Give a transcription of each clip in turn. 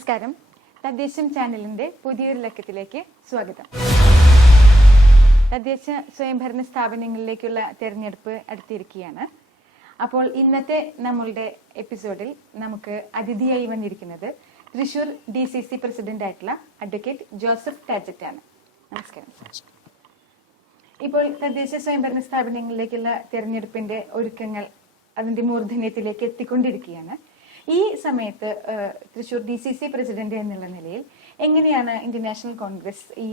നമസ്കാരം. തദ്ദേശം ചാനലിന്റെ പുതിയൊരു ലക്കത്തിലേക്ക് സ്വാഗതം. തദ്ദേശ സ്വയംഭരണ സ്ഥാപനങ്ങളിലേക്കുള്ള തെരഞ്ഞെടുപ്പ് അടുത്തിരിക്കുകയാണ്. അപ്പോൾ ഇന്നത്തെ നമ്മളുടെ എപ്പിസോഡിൽ നമുക്ക് അതിഥിയായി വന്നിരിക്കുന്നത് തൃശൂർ DCC പ്രസിഡന്റ് ആയിട്ടുള്ള അഡ്വക്കേറ്റ് ജോസഫ് ടാജറ്റ് ആണ്. നമസ്കാരം. ഇപ്പോൾ തദ്ദേശ സ്വയംഭരണ സ്ഥാപനങ്ങളിലേക്കുള്ള തെരഞ്ഞെടുപ്പിന്റെ ഒരുക്കങ്ങൾ അതിന്റെ മൂർധന്യത്തിലേക്ക് എത്തിക്കൊണ്ടിരിക്കുകയാണ്. ഈ സമയത്ത് തൃശൂർ DCC പ്രസിഡന്റ് എന്നുള്ള നിലയിൽ എങ്ങനെയാണ് ഇന്ത്യൻ നാഷണൽ കോൺഗ്രസ് ഈ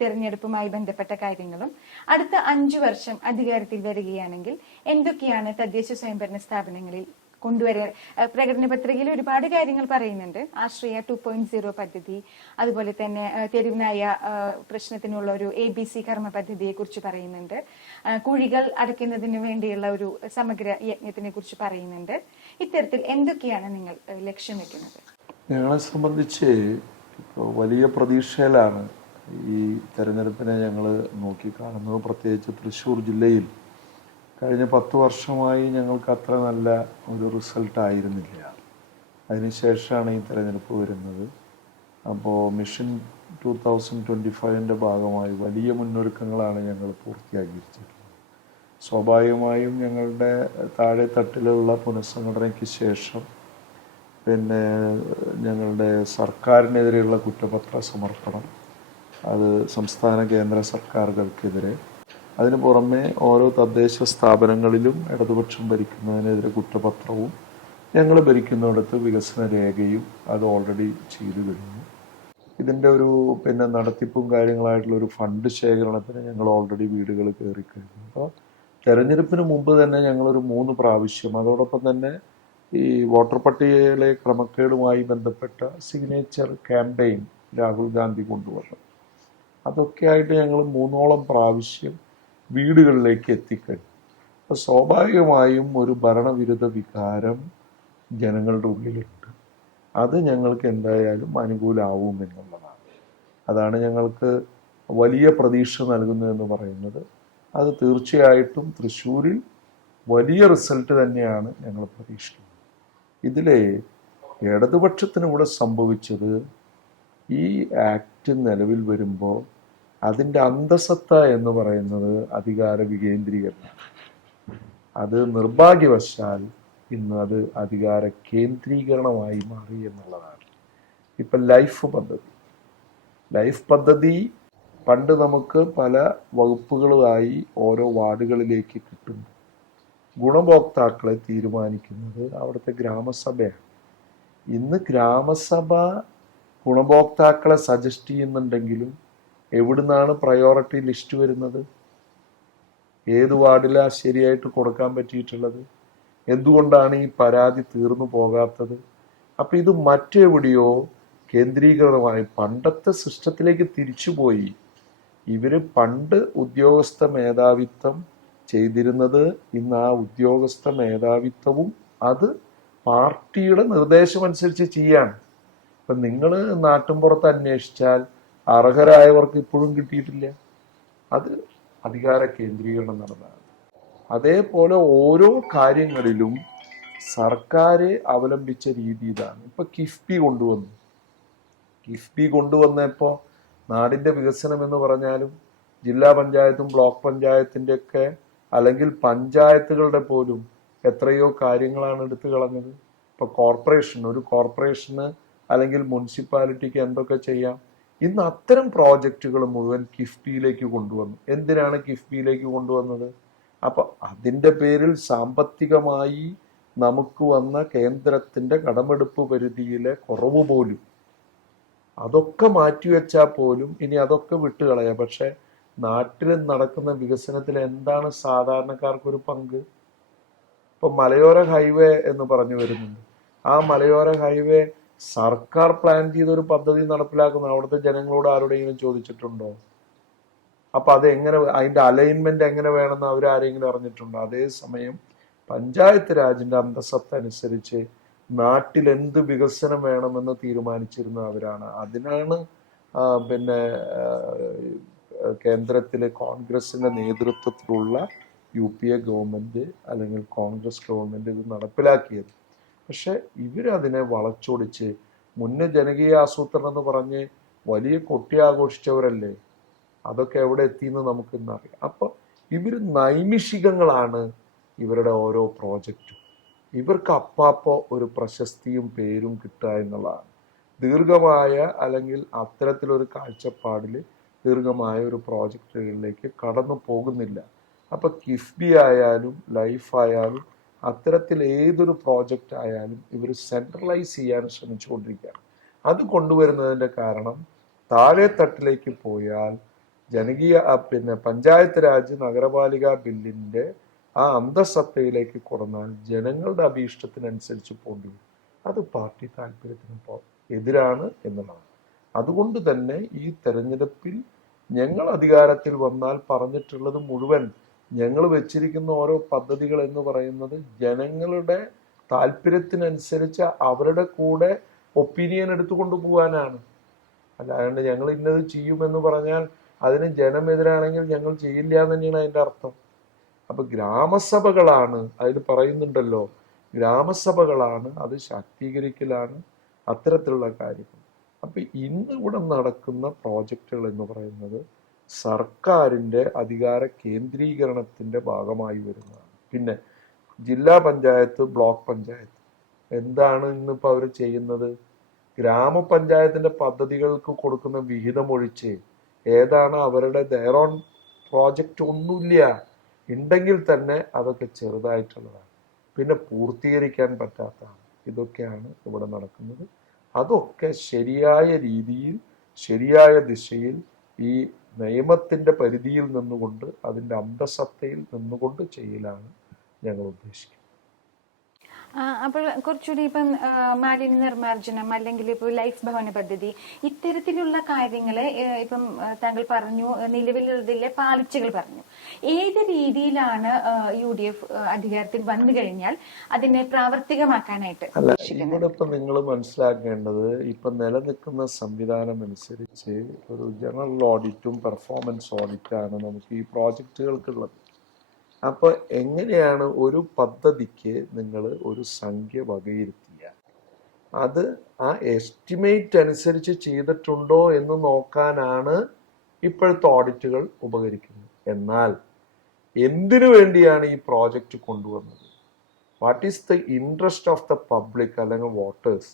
തെരഞ്ഞെടുപ്പുമായി ബന്ധപ്പെട്ട കാര്യങ്ങളും അടുത്ത 5 വർഷം അധികാരത്തിൽ വരികയാണെങ്കിൽ എന്തൊക്കെയാണ് തദ്ദേശ സ്വയംഭരണ സ്ഥാപനങ്ങളിൽ കൊണ്ടുവരാൻ? പ്രകടന പത്രികയിൽ ഒരുപാട് കാര്യങ്ങൾ പറയുന്നുണ്ട്. ആശ്രയ 2.0 പദ്ധതി, അതുപോലെ തന്നെ തെരുവുനായ പ്രശ്നത്തിനുള്ള ഒരു ABC കർമ്മ പദ്ധതിയെ കുറിച്ച് പറയുന്നുണ്ട്. കുഴികൾ അടയ്ക്കുന്നതിന് വേണ്ടിയുള്ള ഒരു സമഗ്ര യജ്ഞത്തിനെ കുറിച്ച് പറയുന്നുണ്ട്. ഇത്തരത്തിൽ എന്തൊക്കെയാണ് നിങ്ങൾ ലക്ഷ്യം വെക്കുന്നത്? ഞങ്ങളെ സംബന്ധിച്ച് ഇപ്പോൾ വലിയ പ്രതീക്ഷയിലാണ് ഈ തെരഞ്ഞെടുപ്പിനെ ഞങ്ങൾ നോക്കിക്കാണുന്നത്. പ്രത്യേകിച്ച് തൃശ്ശൂർ ജില്ലയിൽ കഴിഞ്ഞ 10 വർഷമായി ഞങ്ങൾക്ക് അത്ര നല്ല ഒരു റിസൾട്ട് ആയിരുന്നില്ല. അതിനുശേഷമാണ് ഈ തെരഞ്ഞെടുപ്പ് വരുന്നത്. അപ്പോൾ മിഷൻ 2025ൻ്റെ ഭാഗമായി വലിയ മുന്നൊരുക്കങ്ങളാണ് ഞങ്ങൾ പൂർത്തിയാക്കിയിരിച്ചിട്ടുള്ളത്. സ്വാഭാവികമായും ഞങ്ങളുടെ താഴെ തട്ടിലുള്ള പുനഃസംഘടനയ്ക്ക് ശേഷം പിന്നെ ഞങ്ങളുടെ സർക്കാരിനെതിരെയുള്ള കുറ്റപത്ര സമർപ്പണം, അത് സംസ്ഥാന കേന്ദ്ര സർക്കാരുകൾക്കെതിരെ, അതിനു പുറമെ ഓരോ തദ്ദേശ സ്ഥാപനങ്ങളിലും ഇടതുപക്ഷം ഭരിക്കുന്നതിനെതിരെ കുറ്റപത്രവും, ഞങ്ങൾ ഭരിക്കുന്നിടത്ത് വികസന രേഖയും അത് ഓൾറെഡി ചെയ്തു കഴിഞ്ഞു. ഇതിൻ്റെ ഒരു നടത്തിപ്പും കാര്യങ്ങളായിട്ടുള്ള ഒരു ഫണ്ട് ശേഖരണത്തിന് ഞങ്ങൾ ഓൾറെഡി വീടുകൾ കയറി കഴിഞ്ഞു. അപ്പോൾ തെരഞ്ഞെടുപ്പിന് മുമ്പ് തന്നെ ഞങ്ങളൊരു 3 പ്രാവശ്യം, അതോടൊപ്പം തന്നെ ഈ വോട്ടർ പട്ടികയിലെ ക്രമക്കേടുമായി ബന്ധപ്പെട്ട സിഗ്നേച്ചർ ക്യാമ്പയിൻ രാഹുൽ ഗാന്ധി കൊണ്ടുവന്നു. അതൊക്കെ ആയിട്ട് ഞങ്ങൾ 3ഓളം പ്രാവശ്യം വീടുകളിലേക്ക് എത്തിക്കഴിഞ്ഞു. അപ്പോൾ സ്വാഭാവികമായും ഒരു ഭരണവിരുദ്ധ വികാരം ജനങ്ങളുടെ ഉള്ളിലുണ്ട്. അത് ഞങ്ങൾക്ക് എന്തായാലും അനുകൂലമാവും എന്നുള്ളതാണ്. അതാണ് ഞങ്ങൾക്ക് വലിയ പ്രതീക്ഷ നൽകുന്നതെന്ന് പറയുന്നത്. അത് തീർച്ചയായിട്ടും തൃശ്ശൂരിൽ വലിയ റിസൾട്ട് തന്നെയാണ് ഞങ്ങൾ പ്രതീക്ഷിക്കുന്നത്. ഇതിലെ ഇടതുപക്ഷത്തിന് ഇവിടെ സംഭവിച്ചത്, ഈ ആക്ട് നിലവിൽ വരുമ്പോൾ അതിൻ്റെ അന്തസത്ത എന്ന് പറയുന്നത് അധികാര വികേന്ദ്രീകരണം. അത് നിർഭാഗ്യവശാൽ ഇന്ന് അത് അധികാര കേന്ദ്രീകരണമായി മാറി എന്നുള്ളതാണ്. ഇപ്പം ലൈഫ് പദ്ധതി പണ്ട് നമുക്ക് പല വകുപ്പുകളുമായി ഓരോ വാർഡുകളിലേക്ക് കിട്ടുന്നു. ഗുണഭോക്താക്കളെ തീരുമാനിക്കുന്നത് അവിടുത്തെ ഗ്രാമസഭയാണ്. ഇന്ന് ഗ്രാമസഭ ഗുണഭോക്താക്കളെ സജസ്റ്റ് ചെയ്യുന്നുണ്ടെങ്കിലും എവിടുന്നാണ് പ്രയോറിറ്റി ലിസ്റ്റ് വരുന്നത്? ഏത് വാർഡിലാണ് ശരിയായിട്ട് കൊടുക്കാൻ പറ്റിയിട്ടുള്ളത്? എന്തുകൊണ്ടാണ് ഈ പരാതി തീർന്നു പോകാത്തത്? അപ്പം ഇത് മറ്റെവിടെയോ കേന്ദ്രീകൃതമായി പണ്ടത്തെ സിസ്റ്റത്തിലേക്ക് തിരിച്ചുപോയി. ഇവർ പണ്ട് ഉദ്യോഗസ്ഥ മേധാവിത്വം ചെയ്തിരുന്നത് ഇന്ന് ആ ഉദ്യോഗസ്ഥ മേധാവിത്വവും അത് പാർട്ടിയുടെ നിർദ്ദേശമനുസരിച്ച് ചെയ്യാണ്. ഇപ്പം നിങ്ങൾ നാട്ടിൻപുറത്ത് അന്വേഷിച്ചാൽ അർഹരായവർക്ക് ഇപ്പോഴും കിട്ടിയിട്ടില്ല. അത് അധികാര കേന്ദ്രീകരണം നടന്നതാണ്. അതേപോലെ ഓരോ കാര്യങ്ങളിലും സർക്കാർ അവലംബിച്ച രീതി ഇതാണ്. ഇപ്പൊ കിഫ്ബി കൊണ്ടുവന്നപ്പോൾ നാടിന്റെ വികസനം എന്ന് പറഞ്ഞാലും ജില്ലാ പഞ്ചായത്തും ബ്ലോക്ക് പഞ്ചായത്തിൻ്റെ ഒക്കെ അല്ലെങ്കിൽ പഞ്ചായത്തുകളുടെ പോലും എത്രയോ കാര്യങ്ങളാണ് എടുത്തു കളഞ്ഞത്. ഇപ്പൊ ഒരു കോർപ്പറേഷന് അല്ലെങ്കിൽ മുനിസിപ്പാലിറ്റിക്ക് എന്തൊക്കെ ചെയ്യാം, ഇന്ന് അത്തരം പ്രോജക്റ്റുകൾ മുഴുവൻ കിഫ്ബിയിലേക്ക് കൊണ്ടുവന്നു. എന്തിനാണ് കിഫ്ബിയിലേക്ക് കൊണ്ടുവന്നത്? അപ്പൊ അതിൻ്റെ പേരിൽ സാമ്പത്തികമായി നമുക്ക് വന്ന കേന്ദ്രത്തിന്റെ കടമെടുപ്പ് പരിധിയിലെ കുറവ് പോലും അതൊക്കെ മാറ്റിവെച്ചാൽ പോലും ഇനി അതൊക്കെ വിട്ടുകളയാം. പക്ഷെ നാട്ടിൽ നടക്കുന്ന വികസനത്തിൽ എന്താണ് സാധാരണക്കാർക്കൊരു പങ്ക്? ഇപ്പൊ മലയോര ഹൈവേ എന്ന് പറഞ്ഞു വരുന്നുണ്ട്. ആ മലയോര ഹൈവേ സർക്കാർ പ്ലാൻ ചെയ്തൊരു പദ്ധതി നടപ്പിലാക്കുന്നു. അവിടുത്തെ ജനങ്ങളോട് ആരോടെങ്കിലും ചോദിച്ചിട്ടുണ്ടോ? അപ്പൊ അതെങ്ങനെ, അതിന്റെ അലൈൻമെന്റ് എങ്ങനെ വേണമെന്ന് അവരാരെങ്കിലും അറിഞ്ഞിട്ടുണ്ടോ? അതേസമയം പഞ്ചായത്ത് രാജിന്റെ അന്തസത്ത അനുസരിച്ച് നാട്ടിൽ എന്ത് വികസനം വേണമെന്ന് തീരുമാനിച്ചിരുന്ന അവരാണ്. അതിനാണ് കേന്ദ്രത്തിലെ കോൺഗ്രസിന്റെ നേതൃത്വത്തിലുള്ള UPA ഗവൺമെന്റ് അല്ലെങ്കിൽ കോൺഗ്രസ് ഗവൺമെന്റ് ഇത് നടപ്പിലാക്കിയത്. പക്ഷെ ഇവരതിനെ വളച്ചൊടിച്ച് മുന്നേ ജനകീയ ആസൂത്രണം എന്ന് പറഞ്ഞ് വലിയ കൊട്ടി ആഘോഷിച്ചവരല്ലേ. അതൊക്കെ എവിടെ എത്തിയെന്ന് നമുക്ക് ഇന്നറിയാം. അപ്പൊ ഇവര് നൈമിഷികങ്ങളാണ് ഇവരുടെ ഓരോ പ്രോജക്റ്റും. ഇവർക്ക് അപ്പാപ്പോ ഒരു പ്രശസ്തിയും പേരും കിട്ടുക എന്നുള്ളതാണ്. ദീർഘമായ അല്ലെങ്കിൽ അത്തരത്തിലൊരു കാഴ്ചപ്പാടിൽ ദീർഘമായ ഒരു പ്രോജക്റ്റുകളിലേക്ക് കടന്നു പോകുന്നില്ല. അപ്പൊ കിഫ്ബി ആയാലും ലൈഫ് ആയാലും അത്തരത്തിൽ ഏതൊരു പ്രോജക്റ്റ് ആയാലും ഇവർ സെൻട്രലൈസ് ചെയ്യാൻ ശ്രമിച്ചുകൊണ്ടിരിക്കുകയാണ്. അത് കൊണ്ടുവരുന്നതിന്റെ കാരണം താഴെ തട്ടിലേക്ക് പോയാൽ ജനകീയ പഞ്ചായത്ത് രാജ് നഗരപാലിക ബില്ലിന്റെ ആ അന്തസത്തയിലേക്ക് കൊടുന്നാൽ ജനങ്ങളുടെ അഭീഷ്ടത്തിനനുസരിച്ച് പോണ്ടി വരും. അത് പാർട്ടി താല്പര്യത്തിന് എതിരാണ് എന്നുള്ളതാണ്. അതുകൊണ്ട് തന്നെ ഈ തെരഞ്ഞെടുപ്പിൽ ഞങ്ങൾ അധികാരത്തിൽ വന്നാൽ പറഞ്ഞിട്ടുള്ളത് മുഴുവൻ ഞങ്ങൾ വെച്ചിരിക്കുന്ന ഓരോ പദ്ധതികൾ എന്ന് പറയുന്നത് ജനങ്ങളുടെ താല്പര്യത്തിനനുസരിച്ച് അവരുടെ കൂടെ ഒപ്പീനിയൻ എടുത്തുകൊണ്ട് പോകാനാണ്. അല്ലാണ്ട് ഞങ്ങൾ ഇന്നത് ചെയ്യുമെന്ന് പറഞ്ഞാൽ അതിന് ജനമെതിരാണെങ്കിൽ ഞങ്ങൾ ചെയ്യില്ല എന്ന് തന്നെയാണ് അതിന്റെ അർത്ഥം. അപ്പൊ ഗ്രാമസഭകളാണ് അതിൽ പറയുന്നുണ്ടല്ലോ, ഗ്രാമസഭകളാണ് അത് ശാക്തീകരിക്കലാണ് അത്തരത്തിലുള്ള കാര്യങ്ങൾ. അപ്പൊ ഇന്ന് ഇവിടെ നടക്കുന്ന പ്രോജക്റ്റുകൾ എന്ന് പറയുന്നത് സർക്കാരിന്റെ അധികാര കേന്ദ്രീകരണത്തിന്റെ ഭാഗമായി വരുന്നതാണ്. പിന്നെ ജില്ലാ പഞ്ചായത്ത്, ബ്ലോക്ക് പഞ്ചായത്ത് എന്താണ് ഇന്നിപ്പോ അവർ ചെയ്യുന്നത്? ഗ്രാമപഞ്ചായത്തിന്റെ പദ്ധതികൾക്ക് കൊടുക്കുന്ന വിഹിതം ഒഴിച്ച് ഏതാണ് അവരുടെ ഓൺ പ്രോജക്റ്റ്? ഒന്നുമില്ല. ഉണ്ടെങ്കിൽ തന്നെ അതൊക്കെ ചെറുതായിട്ടുള്ളതാണ്, പിന്നെ പൂർത്തീകരിക്കാൻ പറ്റാത്തതാണ്. ഇതൊക്കെയാണ് ഇവിടെ നടക്കുന്നത്. അതൊക്കെ ശരിയായ രീതിയിൽ ശരിയായ ദിശയിൽ ഈ നിയമത്തിന്റെ പരിധിയിൽ നിന്നുകൊണ്ട് അതിന്റെ അന്തസത്തയിൽ നിന്നുകൊണ്ട് ചെയ്യലാണ് ഞങ്ങൾ ഉദ്ദേശിക്കുന്നത്. അപ്പോൾ കുറച്ചുകൂടി ഇപ്പം മാലിന്യ നിർമ്മാർജ്ജനം അല്ലെങ്കിൽ ഇപ്പോൾ ലൈഫ് ഭവന പദ്ധതി ഇത്തരത്തിലുള്ള കാര്യങ്ങള് ഇപ്പം താങ്കൾ പറഞ്ഞു, നിലവിലുള്ളതിലെ പാളിച്ചകൾ പറഞ്ഞു. ഏത് രീതിയിലാണ് UDF അധികാരത്തിൽ വന്നു കഴിഞ്ഞാൽ അതിനെ പ്രാവർത്തികമാക്കാനായിട്ട്? അല്ല, ഇവിടെ ഇപ്പൊ നിങ്ങൾ മനസ്സിലാക്കേണ്ടത് ഇപ്പൊ നിലനിൽക്കുന്ന സംവിധാനം അനുസരിച്ച് ഒരു ജനറൽ ഓഡിറ്റും പെർഫോമൻസ് ഓഡിറ്റാണ് നമുക്ക് ഈ പ്രോജക്റ്റുകൾക്കുള്ളത്. അപ്പൊ എങ്ങനെയാണ് ഒരു പദ്ധതിക്ക് നിങ്ങൾ ഒരു സംഖ്യ വകയിരുത്തിയ അത് ആ എസ്റ്റിമേറ്റ് അനുസരിച്ച് ചെയ്തിട്ടുണ്ടോ എന്ന് നോക്കാനാണ് ഇപ്പോഴത്തെ ഓഡിറ്റുകൾ ഉപകരിക്കുന്നത്. എന്നാൽ എന്തിനു വേണ്ടിയാണ് ഈ പ്രോജക്റ്റ് കൊണ്ടുവന്നത്, what is the interest of the public അല്ലെങ്കിൽ വോട്ടേഴ്സ്,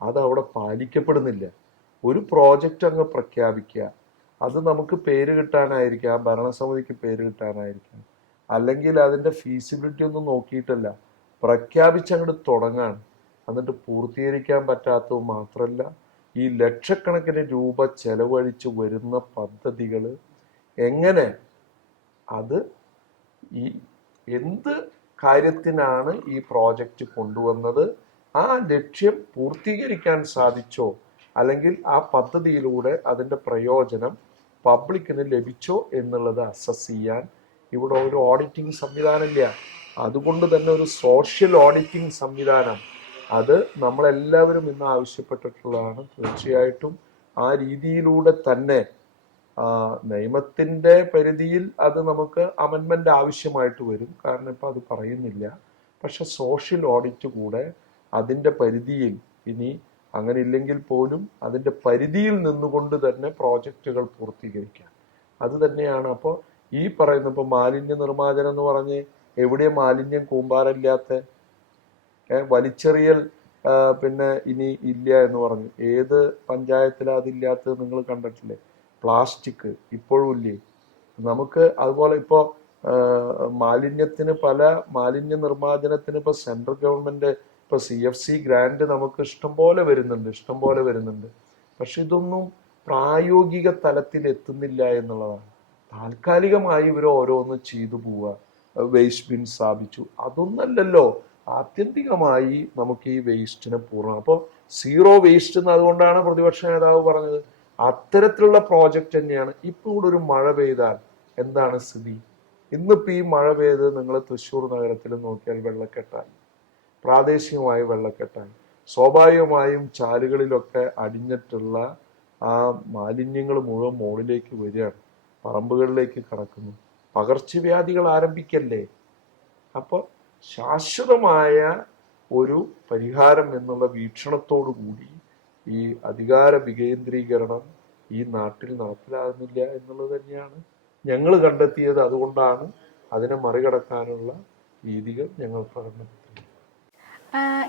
അത് അവിടെ പാലിക്കപ്പെടുന്നില്ല. ഒരു പ്രോജക്റ്റ് അങ്ങ് പ്രഖ്യാപിക്കുക, അത് നമുക്ക് പേര് കിട്ടാനായിരിക്കാം, ഭരണസമിതിക്ക് പേര് കിട്ടാനായിരിക്കാം, അല്ലെങ്കിൽ അതിന്റെ ഫീസിബിലിറ്റി ഒന്നും നോക്കിയിട്ടല്ല, പ്രഖ്യാപിച്ചങ്ങോട്ട് തുടങ്ങാണ്. എന്നിട്ട് പൂർത്തീകരിക്കാൻ പറ്റാത്തത് മാത്രമല്ല, ഈ ലക്ഷക്കണക്കിന് രൂപ ചെലവഴിച്ച് വരുന്ന പദ്ധതികൾ എങ്ങനെ അത് ഈ എന്ത് കാര്യത്തിനാണ് ഈ പ്രോജക്റ്റ് കൊണ്ടുവന്നത്, ആ ലക്ഷ്യം പൂർത്തീകരിക്കാൻ സാധിച്ചോ, അല്ലെങ്കിൽ ആ പദ്ധതിയിലൂടെ അതിന്റെ പ്രയോജനം പബ്ലിക്കിന് ലഭിച്ചോ എന്നുള്ളത് അസസ് ചെയ്യാൻ ഇവിടെ ഒരു ഓഡിറ്റിംഗ് സംവിധാനമില്ല. അതുകൊണ്ട് തന്നെ ഒരു സോഷ്യൽ ഓഡിറ്റിംഗ് സംവിധാനം അത് നമ്മളെല്ലാവരും ഇന്ന് ആവശ്യപ്പെട്ടിട്ടുള്ളതാണ്. തീർച്ചയായിട്ടും ആ രീതിയിലൂടെ തന്നെ നിയമത്തിന്റെ പരിധിയിൽ അത് നമുക്ക് അമെൻമെന്റ് ആവശ്യമായിട്ട് വരും, കാരണം ഇപ്പൊ അത് പറയുന്നില്ല. പക്ഷെ സോഷ്യൽ ഓഡിറ്റ് കൂടെ അതിന്റെ പരിധിയിൽ, ഇനി അങ്ങനെ ഇല്ലെങ്കിൽ പോലും അതിന്റെ പരിധിയിൽ നിന്നുകൊണ്ട് തന്നെ പ്രോജക്റ്റുകൾ പൂർത്തീകരിക്കാം. അത് തന്നെയാണ്. അപ്പോൾ ഈ പറയുന്ന ഇപ്പൊ മാലിന്യ നിർമ്മാർജ്ജനം എന്ന് പറഞ്ഞ് എവിടെ മാലിന്യം കൂമ്പാരമില്ലാത്ത, വലിച്ചെറിയൽ പിന്നെ ഇനി ഇല്ല എന്ന് പറഞ്ഞു. ഏത് പഞ്ചായത്തിലാണ് അതില്ലാത്തത് നിങ്ങൾ കണ്ടിട്ടില്ലേ? പ്ലാസ്റ്റിക് ഇപ്പോഴും ഇല്ലേ? നമുക്ക് അതുപോലെ ഇപ്പോ മാലിന്യത്തിന് മാലിന്യ നിർമ്മാർജ്ജനത്തിന് ഇപ്പൊ സെൻട്രൽ ഗവൺമെന്റ് ഇപ്പൊ CFC ഗ്രാന്റ് നമുക്ക് ഇഷ്ടം പോലെ വരുന്നുണ്ട്. പക്ഷെ ഇതൊന്നും പ്രായോഗിക തലത്തിൽ എത്തുന്നില്ല എന്നുള്ളതാണ്. താൽക്കാലികമായി ഇവർ ഓരോന്ന് ചെയ്തു പോവുക, വേസ്റ്റ് ബിൻ സ്ഥാപിച്ചു, അതൊന്നല്ലല്ലോ ആത്യന്തികമായി നമുക്ക് ഈ വേസ്റ്റിനെ പൂർണ്ണം. അപ്പോൾ സീറോ വേസ്റ്റ് എന്ന് അതുകൊണ്ടാണ് പ്രതിപക്ഷ നേതാവ് പറഞ്ഞത്. അത്തരത്തിലുള്ള പ്രോജക്റ്റ് തന്നെയാണ്. ഇപ്പൊ ഇവിടെ ഒരു മഴ പെയ്താൽ എന്താണ് സ്ഥിതി? ഇന്നിപ്പോ ഈ മഴ പെയ്ത് നിങ്ങൾ തൃശ്ശൂർ നഗരത്തിൽ നോക്കിയാൽ വെള്ളക്കെട്ടായി, പ്രാദേശികമായി വെള്ളക്കെട്ടായി. സ്വാഭാവികമായും ചാലുകളിലൊക്കെ അടിഞ്ഞിട്ടുള്ള ആ മാലിന്യങ്ങൾ മുഴുവൻ മുകളിലേക്ക് വരികയാണ്, പറമ്പുകളിലേക്ക് കടക്കുന്നു. പകർച്ചവ്യാധികൾ ആരംഭിക്കല്ലേ? അപ്പൊ ശാശ്വതമായ ഒരു പരിഹാരം എന്നുള്ള വീക്ഷണത്തോടു കൂടി ഈ അധികാര വികേന്ദ്രീകരണം ഈ നാട്ടിൽ നടപ്പിലാകുന്നില്ല എന്നുള്ളത് തന്നെയാണ് ഞങ്ങൾ കണ്ടെത്തിയത്. അതുകൊണ്ടാണ് അതിനെ മറികടക്കാനുള്ള രീതികൾ ഞങ്ങൾ പ്രകടനപ്പെടുത്തുന്നത്.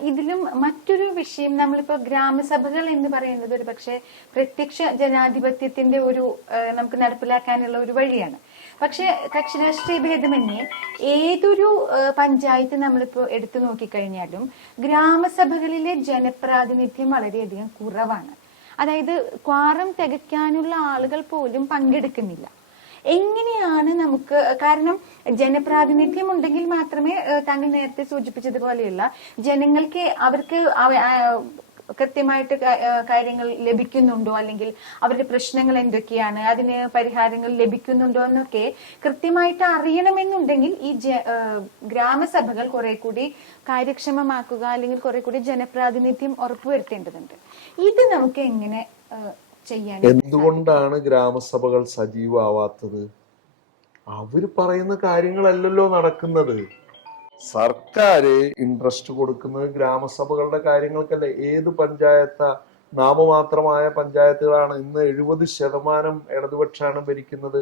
ഇതിലും മറ്റൊരു വിഷയം, നമ്മളിപ്പോ ഗ്രാമസഭകൾ എന്ന് പറയുന്നത് ഒരു പക്ഷേ പ്രത്യക്ഷ ജനാധിപത്യത്തിന്റെ ഒരു നമുക്ക് നടപ്പിലാക്കാനുള്ള ഒരു വഴിയാണ്. പക്ഷെ കക്ഷിരാഷ്ട്രീയ ഭേദമന്യേ ഏതൊരു പഞ്ചായത്ത് നമ്മളിപ്പോ എടുത്തു നോക്കിക്കഴിഞ്ഞാലും ഗ്രാമസഭകളിലെ ജനപ്രാതിനിധ്യം വളരെയധികം കുറവാണ്. അതായത് ക്വാറം തികയ്ക്കാനുള്ള ആളുകൾ പോലും പങ്കെടുക്കുന്നില്ല. എങ്ങനെയാണ് നമുക്ക്, കാരണം ജനപ്രാതിനിധ്യം ഉണ്ടെങ്കിൽ മാത്രമേ താങ്കൾ നേരത്തെ സൂചിപ്പിച്ചതുപോലെയുള്ള ജനങ്ങൾക്ക് അവർക്ക് കൃത്യമായിട്ട് കാര്യങ്ങൾ ലഭിക്കുന്നുണ്ടോ, അല്ലെങ്കിൽ അവരുടെ പ്രശ്നങ്ങൾ എന്തൊക്കെയാണ്, അതിന് പരിഹാരങ്ങൾ ലഭിക്കുന്നുണ്ടോ എന്നൊക്കെ കൃത്യമായിട്ട് അറിയണമെന്നുണ്ടെങ്കിൽ ഈ ഗ്രാമസഭകൾ കുറെ കൂടി കാര്യക്ഷമമാക്കുക, അല്ലെങ്കിൽ കുറെ കൂടി ജനപ്രാതിനിധ്യം ഉറപ്പുവരുത്തേണ്ടതുണ്ട്. ഇത് നമുക്ക് എങ്ങനെ ചെയ്യാൻ? എന്തുകൊണ്ടാണ് ഗ്രാമസഭകൾ സജീവമാവാത്തത്? അവര് പറയുന്ന കാര്യങ്ങളല്ലല്ലോ നടക്കുന്നത്. സർക്കാർ ഇൻട്രസ്റ്റ് കൊടുക്കുന്നത് ഗ്രാമസഭകളുടെ കാര്യങ്ങൾക്കല്ലേ. ഏത് പഞ്ചായത്ത? നാമമാത്രമായ പഞ്ചായത്തുകളാണ്. ഇന്ന് 70% ഇടതുപക്ഷമാണ് ഭരിക്കുന്നത്.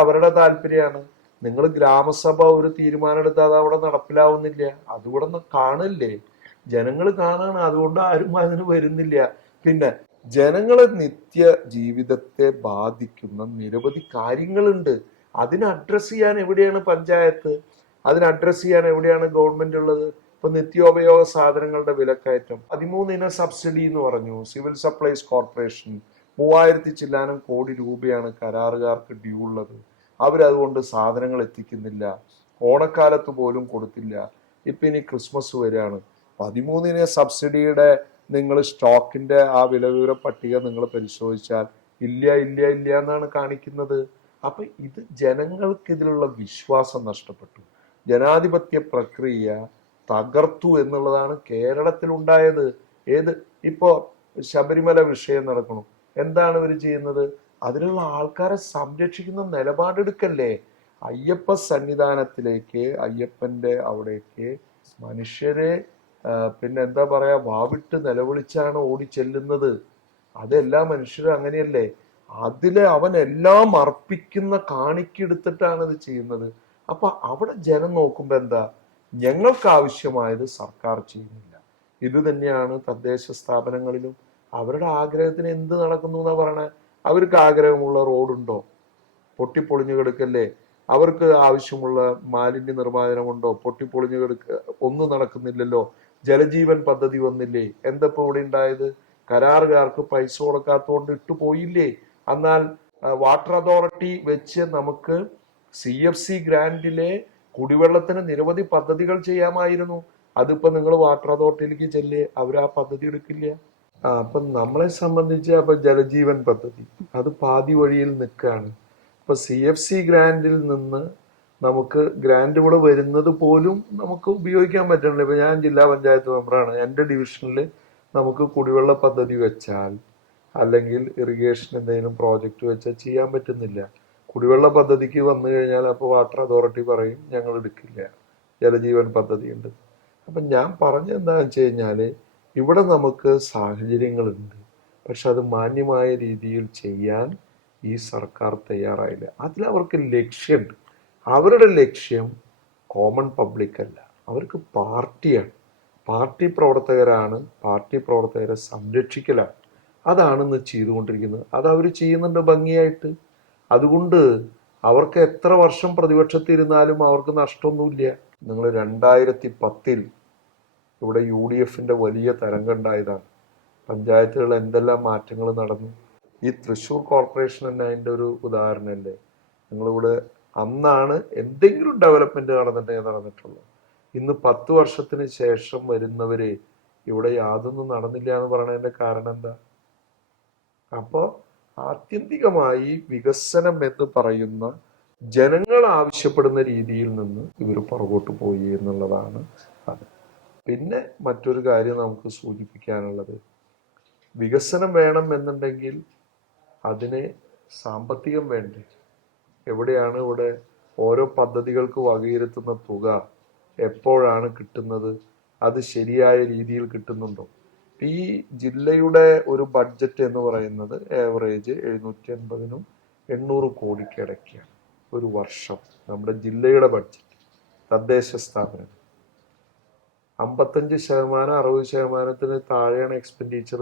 അവരുടെ താല്പര്യമാണ്. നിങ്ങൾ ഗ്രാമസഭ ഒരു തീരുമാനം എടുത്താൽ അത് അവിടെ നടപ്പിലാവുന്നില്ല. അതുകൂടെ കാണില്ലേ, ജനങ്ങൾ കാണാണ്. അതുകൊണ്ട് ആരും അതിന് വരുന്നില്ല. പിന്നെ ജനങ്ങളെ നിത്യ ജീവിതത്തെ ബാധിക്കുന്ന നിരവധി കാര്യങ്ങളുണ്ട്. അതിനെ അഡ്രസ് ചെയ്യാൻ എവിടെയാണ് പഞ്ചായത്ത്? അതിന് അഡ്രസ് ചെയ്യാൻ എവിടെയാണ് ഗവൺമെന്റ് ഉള്ളത്? ഇപ്പൊ നിത്യോപയോഗ സാധനങ്ങളുടെ വിലക്കയറ്റം 13 ഇന സബ്സിഡി എന്ന് പറഞ്ഞു. സിവിൽ സപ്ലൈസ് കോർപ്പറേഷൻ 3000 ചില്ലാനം കോടി രൂപയാണ് കരാറുകാർക്ക് ഡ്യൂ ഉള്ളത്. അവരതുകൊണ്ട് സാധനങ്ങൾ എത്തിക്കുന്നില്ല. ഓണക്കാലത്ത് പോലും കൊടുത്തില്ല. ഇപ്പൊ ഇനി ക്രിസ്മസ് വരികയാണ്. 13 ഇന സബ്സിഡിയുടെ നിങ്ങൾ സ്റ്റോക്കിന്റെ ആ വിലവിവര പട്ടിക നിങ്ങൾ പരിശോധിച്ചാൽ ഇല്ല ഇല്ല ഇല്ല എന്നാണ് കാണിക്കുന്നത്. അപ്പൊ ഇത് ജനങ്ങൾക്ക് ഇതിലുള്ള വിശ്വാസം നഷ്ടപ്പെട്ടു. ജനാധിപത്യ പ്രക്രിയ തകർത്തു എന്നുള്ളതാണ് കേരളത്തിൽ ഉണ്ടായത്. ഇപ്പോ ശബരിമല വിഷയം നടക്കണം. എന്താണ് ഇവർ ചെയ്യുന്നത്? അതിലുള്ള ആൾക്കാരെ സംരക്ഷിക്കുന്ന നിലപാടെടുക്കല്ലേ. അയ്യപ്പ സന്നിധാനത്തിലേക്ക്, അയ്യപ്പന്റെ അവിടേക്ക് മനുഷ്യരെ പിന്നെ എന്താ പറയാ, വാവിട്ട് നിലവിളിച്ചാണ് ഓടിച്ചെല്ലുന്നത്. അതെല്ലാ മനുഷ്യരും അങ്ങനെയല്ലേ. അതില് അവൻ എല്ലാം അർപ്പിക്കുന്ന കാണിക്കെടുത്തിട്ടാണ് ഇത് ചെയ്യുന്നത്. അപ്പൊ അവിടെ ജനം നോക്കുമ്പോ എന്താ, ഞങ്ങൾക്ക് ആവശ്യമായത് സർക്കാർ ചെയ്യുന്നില്ല. ഇത് തന്നെയാണ് തദ്ദേശ സ്ഥാപനങ്ങളിലും. അവരുടെ ആഗ്രഹത്തിന് എന്ത് നടക്കുന്നു എന്നാ പറയണേ. അവർക്ക് ആഗ്രഹമുള്ള റോഡുണ്ടോ? പൊട്ടിപ്പൊളിഞ്ഞു കിടക്കല്ലേ. അവർക്ക് ആവശ്യമുള്ള മാലിന്യ നിർമ്മാർജ്ജനമുണ്ടോ? പൊട്ടിപ്പൊളിഞ്ഞു ഒന്നും നടക്കുന്നില്ലല്ലോ. ജലജീവൻ പദ്ധതി വന്നില്ലേ? എന്തപ്പോ ഇവിടെ ഉണ്ടായത്? കരാറുകാർക്ക് പൈസ കൊടുക്കാത്തതുകൊണ്ട് ഇട്ടുപോയില്ലേ? എന്നാൽ വാട്ടർ അതോറിറ്റി വെച്ച് നമുക്ക് CFC ഗ്രാന്റിലെ കുടിവെള്ളത്തിന് നിരവധി പദ്ധതികൾ ചെയ്യാമായിരുന്നു. അതിപ്പോ നിങ്ങൾ വാട്ടർ അതോറിറ്റിയിലേക്ക് ചെല്ലേ, അവർ ആ പദ്ധതി എടുക്കില്ല. അപ്പൊ നമ്മളെ സംബന്ധിച്ച് അപ്പൊ ജലജീവൻ പദ്ധതി അത് പാതി വഴിയിൽ നിൽക്കുകയാണ്. ഇപ്പൊ CFC ഗ്രാന്റിൽ നിന്ന് നമുക്ക് ഗ്രാന്റ് ഇവിടെ വരുന്നത് പോലും നമുക്ക് ഉപയോഗിക്കാൻ പറ്റണില്ല. ഇപ്പൊ ഞാൻ ജില്ലാ പഞ്ചായത്ത് മെമ്പറാണ്. എൻ്റെ ഡിവിഷനിൽ നമുക്ക് കുടിവെള്ള പദ്ധതി വെച്ചാൽ അല്ലെങ്കിൽ ഇറിഗേഷൻ എന്തെങ്കിലും പ്രോജക്റ്റ് വെച്ചാൽ ചെയ്യാൻ പറ്റുന്നില്ല. കുടിവെള്ള പദ്ധതിക്ക് വന്നു കഴിഞ്ഞാൽ അപ്പോൾ വാട്ടർ അതോറിറ്റി പറയും ഞങ്ങൾ എടുക്കില്ല, ജലജീവൻ പദ്ധതി ഉണ്ട്. അപ്പം ഞാൻ പറഞ്ഞെന്താണെന്ന് വെച്ച് കഴിഞ്ഞാൽ ഇവിടെ നമുക്ക് സാഹചര്യങ്ങളുണ്ട്, പക്ഷെ അത് മാന്യമായ രീതിയിൽ ചെയ്യാൻ ഈ സർക്കാർ തയ്യാറായില്ല. അതിലവർക്ക് ലക്ഷ്യമുണ്ട്. അവരുടെ ലക്ഷ്യം കോമൺ പബ്ലിക് അല്ല, അവർക്ക് പാർട്ടിയാണ്. പാർട്ടി പ്രവർത്തകരാണ്, പാർട്ടി പ്രവർത്തകരെ സംരക്ഷിക്കലാണ്. അതാണ് ഇന്ന് ചെയ്തുകൊണ്ടിരിക്കുന്നത്. അത് അവർ ചെയ്യുന്നുണ്ട് ഭംഗിയായിട്ട്. അതുകൊണ്ട് അവർക്ക് എത്ര വർഷം പ്രതിപക്ഷത്തിരുന്നാലും അവർക്ക് നഷ്ടമൊന്നുമില്ല. നിങ്ങൾ 2010 ഇവിടെ UDFന്റെ വലിയ തരംഗം ഉണ്ടായതാണ്. പഞ്ചായത്തുകൾ എന്തെല്ലാം മാറ്റങ്ങൾ നടന്നു. ഈ തൃശ്ശൂർ കോർപ്പറേഷൻ തന്നെ അതിൻ്റെ ഒരു ഉദാഹരണമല്ലേ. നിങ്ങളിവിടെ അന്നാണ് എന്തെങ്കിലും ഡെവലപ്മെന്റ് നടന്നിട്ടുള്ളൂ. ഇന്ന് 10 വർഷത്തിന് ശേഷം വരുന്നവര് ഇവിടെ യാതൊന്നും നടന്നില്ല എന്ന് പറയുന്നതിന്റെ കാരണം എന്താ? അപ്പോ ആത്യന്തികമായി വികസനം എന്ന് പറയുന്ന ജനങ്ങൾ ആവശ്യപ്പെടുന്ന രീതിയിൽ നിന്ന് ഇവർ പുറകോട്ട് പോയി എന്നുള്ളതാണ് അത്. പിന്നെ മറ്റൊരു കാര്യം നമുക്ക് സൂചിപ്പിക്കാനുള്ളത്, വികസനം വേണം എന്നുണ്ടെങ്കിൽ അതിന് സാമ്പത്തികം വേണ്ടേ? എവിടെയാണ് ഇവിടെ ഓരോ പദ്ധതികൾക്ക് വകയിരുത്തുന്ന തുക എപ്പോഴാണ് കിട്ടുന്നത്? അത് ശരിയായ രീതിയിൽ കിട്ടുന്നുണ്ടോ? ഈ ജില്ലയുടെ ഒരു ബഡ്ജറ്റ് എന്ന് പറയുന്നത് ഏവറേജ് 780 800 കോടിക്ക് ഇടയ്ക്കാണ് ഒരു വർഷം. നമ്മുടെ ജില്ലയുടെ ബഡ്ജറ്റ് തദ്ദേശ സ്ഥാപനം 55% 60% താഴെയാണ് എക്സ്പെൻഡിച്ചർ.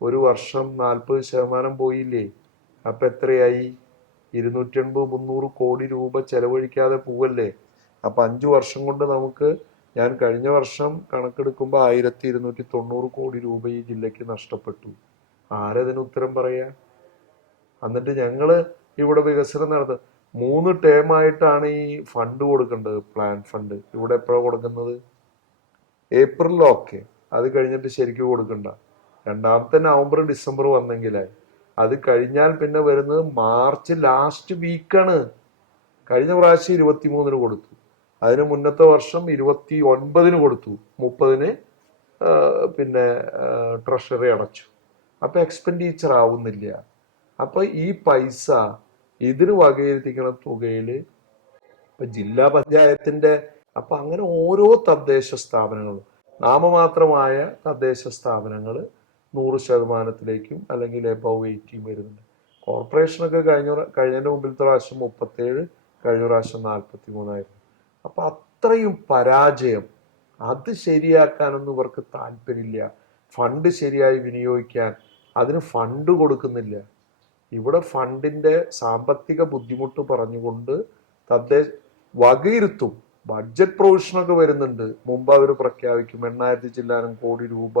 ഒരു വർഷം 40% പോയില്ലേ? അപ്പൊ എത്രയായി? 280-300 കോടി രൂപ ചെലവഴിക്കാതെ പോവല്ലേ? അപ്പൊ 5 വർഷം കൊണ്ട് നമുക്ക്, ഞാൻ കഴിഞ്ഞ വർഷം കണക്കെടുക്കുമ്പോൾ 1290 കോടി രൂപ ഈ ജില്ലക്ക് നഷ്ടപ്പെട്ടു. ആരതിന് ഉത്തരം പറയാ? എന്നിട്ട് ഞങ്ങള് ഇവിടെ വികസനം നടത്തുക 3 ടേമായിട്ടാണ് ഈ ഫണ്ട് കൊടുക്കേണ്ടത്, പ്ലാൻ ഫണ്ട്. ഇവിടെ എപ്പോഴാണ് കൊടുക്കുന്നത്? ഏപ്രിലൊക്കെ. അത് കഴിഞ്ഞിട്ട് ശരിക്കും കൊടുക്കണ്ട. രണ്ടാമത്തെ നവംബർ ഡിസംബർ വന്നെങ്കിലായി. അത് കഴിഞ്ഞാൽ പിന്നെ വരുന്നത് മാർച്ച് ലാസ്റ്റ് വീക്കാണ്. കഴിഞ്ഞ പ്രാവശ്യം 23-ന് കൊടുത്തു. അതിന് മുന്നത്തെ വർഷം 29-ന് കൊടുത്തു. 30-ന് പിന്നെ ട്രഷറി അടച്ചു. അപ്പൊ എക്സ്പെൻഡിച്ചർ ആവുന്നില്ല. അപ്പൊ ഈ പൈസ ഇതിന് വകയിരുത്തിക്കുന്ന തുകയില് ഇപ്പൊ ജില്ലാ പഞ്ചായത്തിന്റെ, അപ്പൊ അങ്ങനെ ഓരോ തദ്ദേശ സ്ഥാപനങ്ങളും, നാമമാത്രമായ തദ്ദേശ സ്ഥാപനങ്ങൾ 100%-ലേക്കും അല്ലെങ്കിൽ എബവ് 80 വരുന്നുണ്ട്. കോർപ്പറേഷനൊക്കെ കഴിഞ്ഞതിന്റെ മുമ്പിലത്തെ പ്രാവശ്യം 37, കഴിഞ്ഞ പ്രാവശ്യം 43 അപ്പൊ അത്രയും പരാജയം. അത് ശരിയാക്കാനൊന്നും ഇവർക്ക് താല്പര്യമില്ല. ഫണ്ട് ശരിയായി വിനിയോഗിക്കാൻ അതിന് ഫണ്ട് കൊടുക്കുന്നില്ല. ഇവിടെ ഫണ്ടിന്റെ സാമ്പത്തിക ബുദ്ധിമുട്ട് പറഞ്ഞുകൊണ്ട് തദ്ദേശ വകയിരുത്തും. ബഡ്ജറ്റ് പ്രൊവിഷനൊക്കെ വരുന്നുണ്ട്. മുമ്പ് അവർ പ്രഖ്യാപിക്കും 8,000 ചില്ലാനം കോടി രൂപ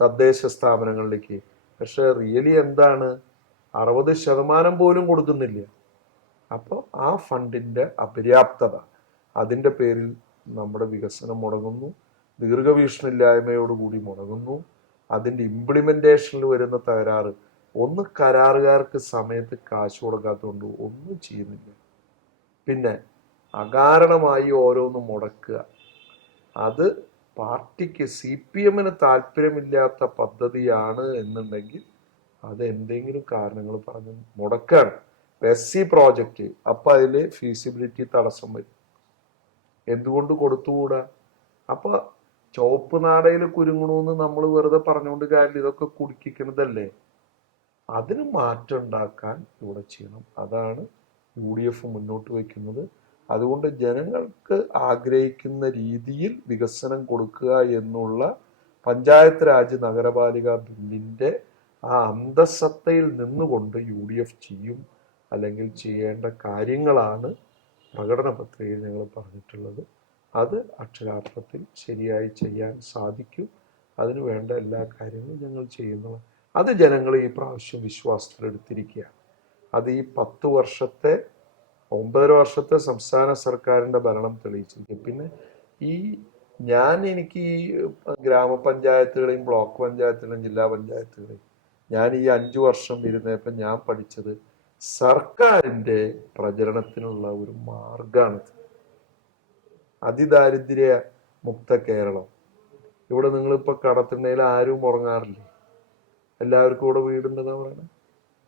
തദ്ദേശ സ്ഥാപനങ്ങളിലേക്ക്. പക്ഷെ റിയലി എന്താണ്? 60% പോലും കൊടുക്കുന്നില്ല. അപ്പോൾ ആ ഫണ്ടിന്റെ അപര്യാപ്തത, അതിന്റെ പേരിൽ നമ്മുടെ വികസനം മുടങ്ങുന്നു, ദീർഘവീക്ഷണില്ലായ്മയോടുകൂടി മുടങ്ങുന്നു. അതിന്റെ ഇംപ്ലിമെന്റേഷനിൽ വരുന്ന തകരാറ്, ഒന്ന് കരാറുകാർക്ക് സമയത്ത് കാശ് കൊടുക്കാത്തതുകൊണ്ട് ഒന്നും ചെയ്യുന്നില്ല. പിന്നെ അകാരണമായി ഓരോന്നും മുടക്കുക. അത് പാർട്ടിക്ക് CPM-ന് താല്പര്യമില്ലാത്ത പദ്ധതിയാണ് എന്നുണ്ടെങ്കിൽ അത് എന്തെങ്കിലും കാരണങ്ങൾ പറഞ്ഞ് മുടക്കാണ്. SC പ്രോജക്റ്റ്, അപ്പൊ അതില് ഫീസിബിലിറ്റി തടസ്സം വരും. എന്തുകൊണ്ട് കൊടുത്തുകൂടാ? അപ്പൊ ചുവപ്പ് നാടയിൽ കുരുങ്ങണമെന്ന് നമ്മൾ വെറുതെ പറഞ്ഞുകൊണ്ട് കാര്യം, ഇതൊക്കെ കുടുക്കിക്കുന്നതല്ലേ. അതിന് മാറ്റം ഉണ്ടാക്കാൻ ഇവിടെ ചെയ്യണം. അതാണ് UDF മുന്നോട്ട് വയ്ക്കുന്നത്. അതുകൊണ്ട് ജനങ്ങൾക്ക് ആഗ്രഹിക്കുന്ന രീതിയിൽ വികസനം കൊടുക്കുക എന്നുള്ള പഞ്ചായത്ത് രാജ് നഗരപാലിക ബില്ലിന്റെ ആ അന്തസത്തയിൽ നിന്നുകൊണ്ട് UDF ചെയ്യും. അല്ലെങ്കിൽ ചെയ്യേണ്ട കാര്യങ്ങളാണ് പ്രകടന പത്രികയിൽ ഞങ്ങൾ പറഞ്ഞിട്ടുള്ളത്. അത് അക്ഷരാർത്ഥത്തിൽ ശരിയായി ചെയ്യാൻ സാധിക്കും. അതിനു വേണ്ട എല്ലാ കാര്യങ്ങളും ഞങ്ങൾ ചെയ്യുന്നു. അത് ജനങ്ങൾ ഈ പ്രാവശ്യം വിശ്വാസത്തിലെടുത്തിരിക്കുകയാണ്. അത് ഈ 10 വർഷത്തെ 9 വർഷത്തെ സംസ്ഥാന സർക്കാരിന്റെ ഭരണം തെളിയിച്ചിരിക്കും. പിന്നെ എനിക്ക് ഈ ഗ്രാമപഞ്ചായത്തുകളെയും ബ്ലോക്ക് പഞ്ചായത്തുകളെയും ജില്ലാ പഞ്ചായത്തുകളെയും ഞാൻ ഈ 5 വർഷം ഇരുന്നപ്പോൾ ഞാൻ പഠിച്ചത് സർക്കാരിന്റെ പ്രചരണത്തിനുള്ള ഒരു മാർഗാണിത്. അതിദാരിദ്ര്യ മുക്ത കേരളം. ഇവിടെ നിങ്ങളിപ്പോ കടത്തിണ്ണയിൽ ആരും ഉറങ്ങാറില്ലേ? എല്ലാവർക്കും ഇവിടെ വീടുണ്ടെന്നാ പറയണത്.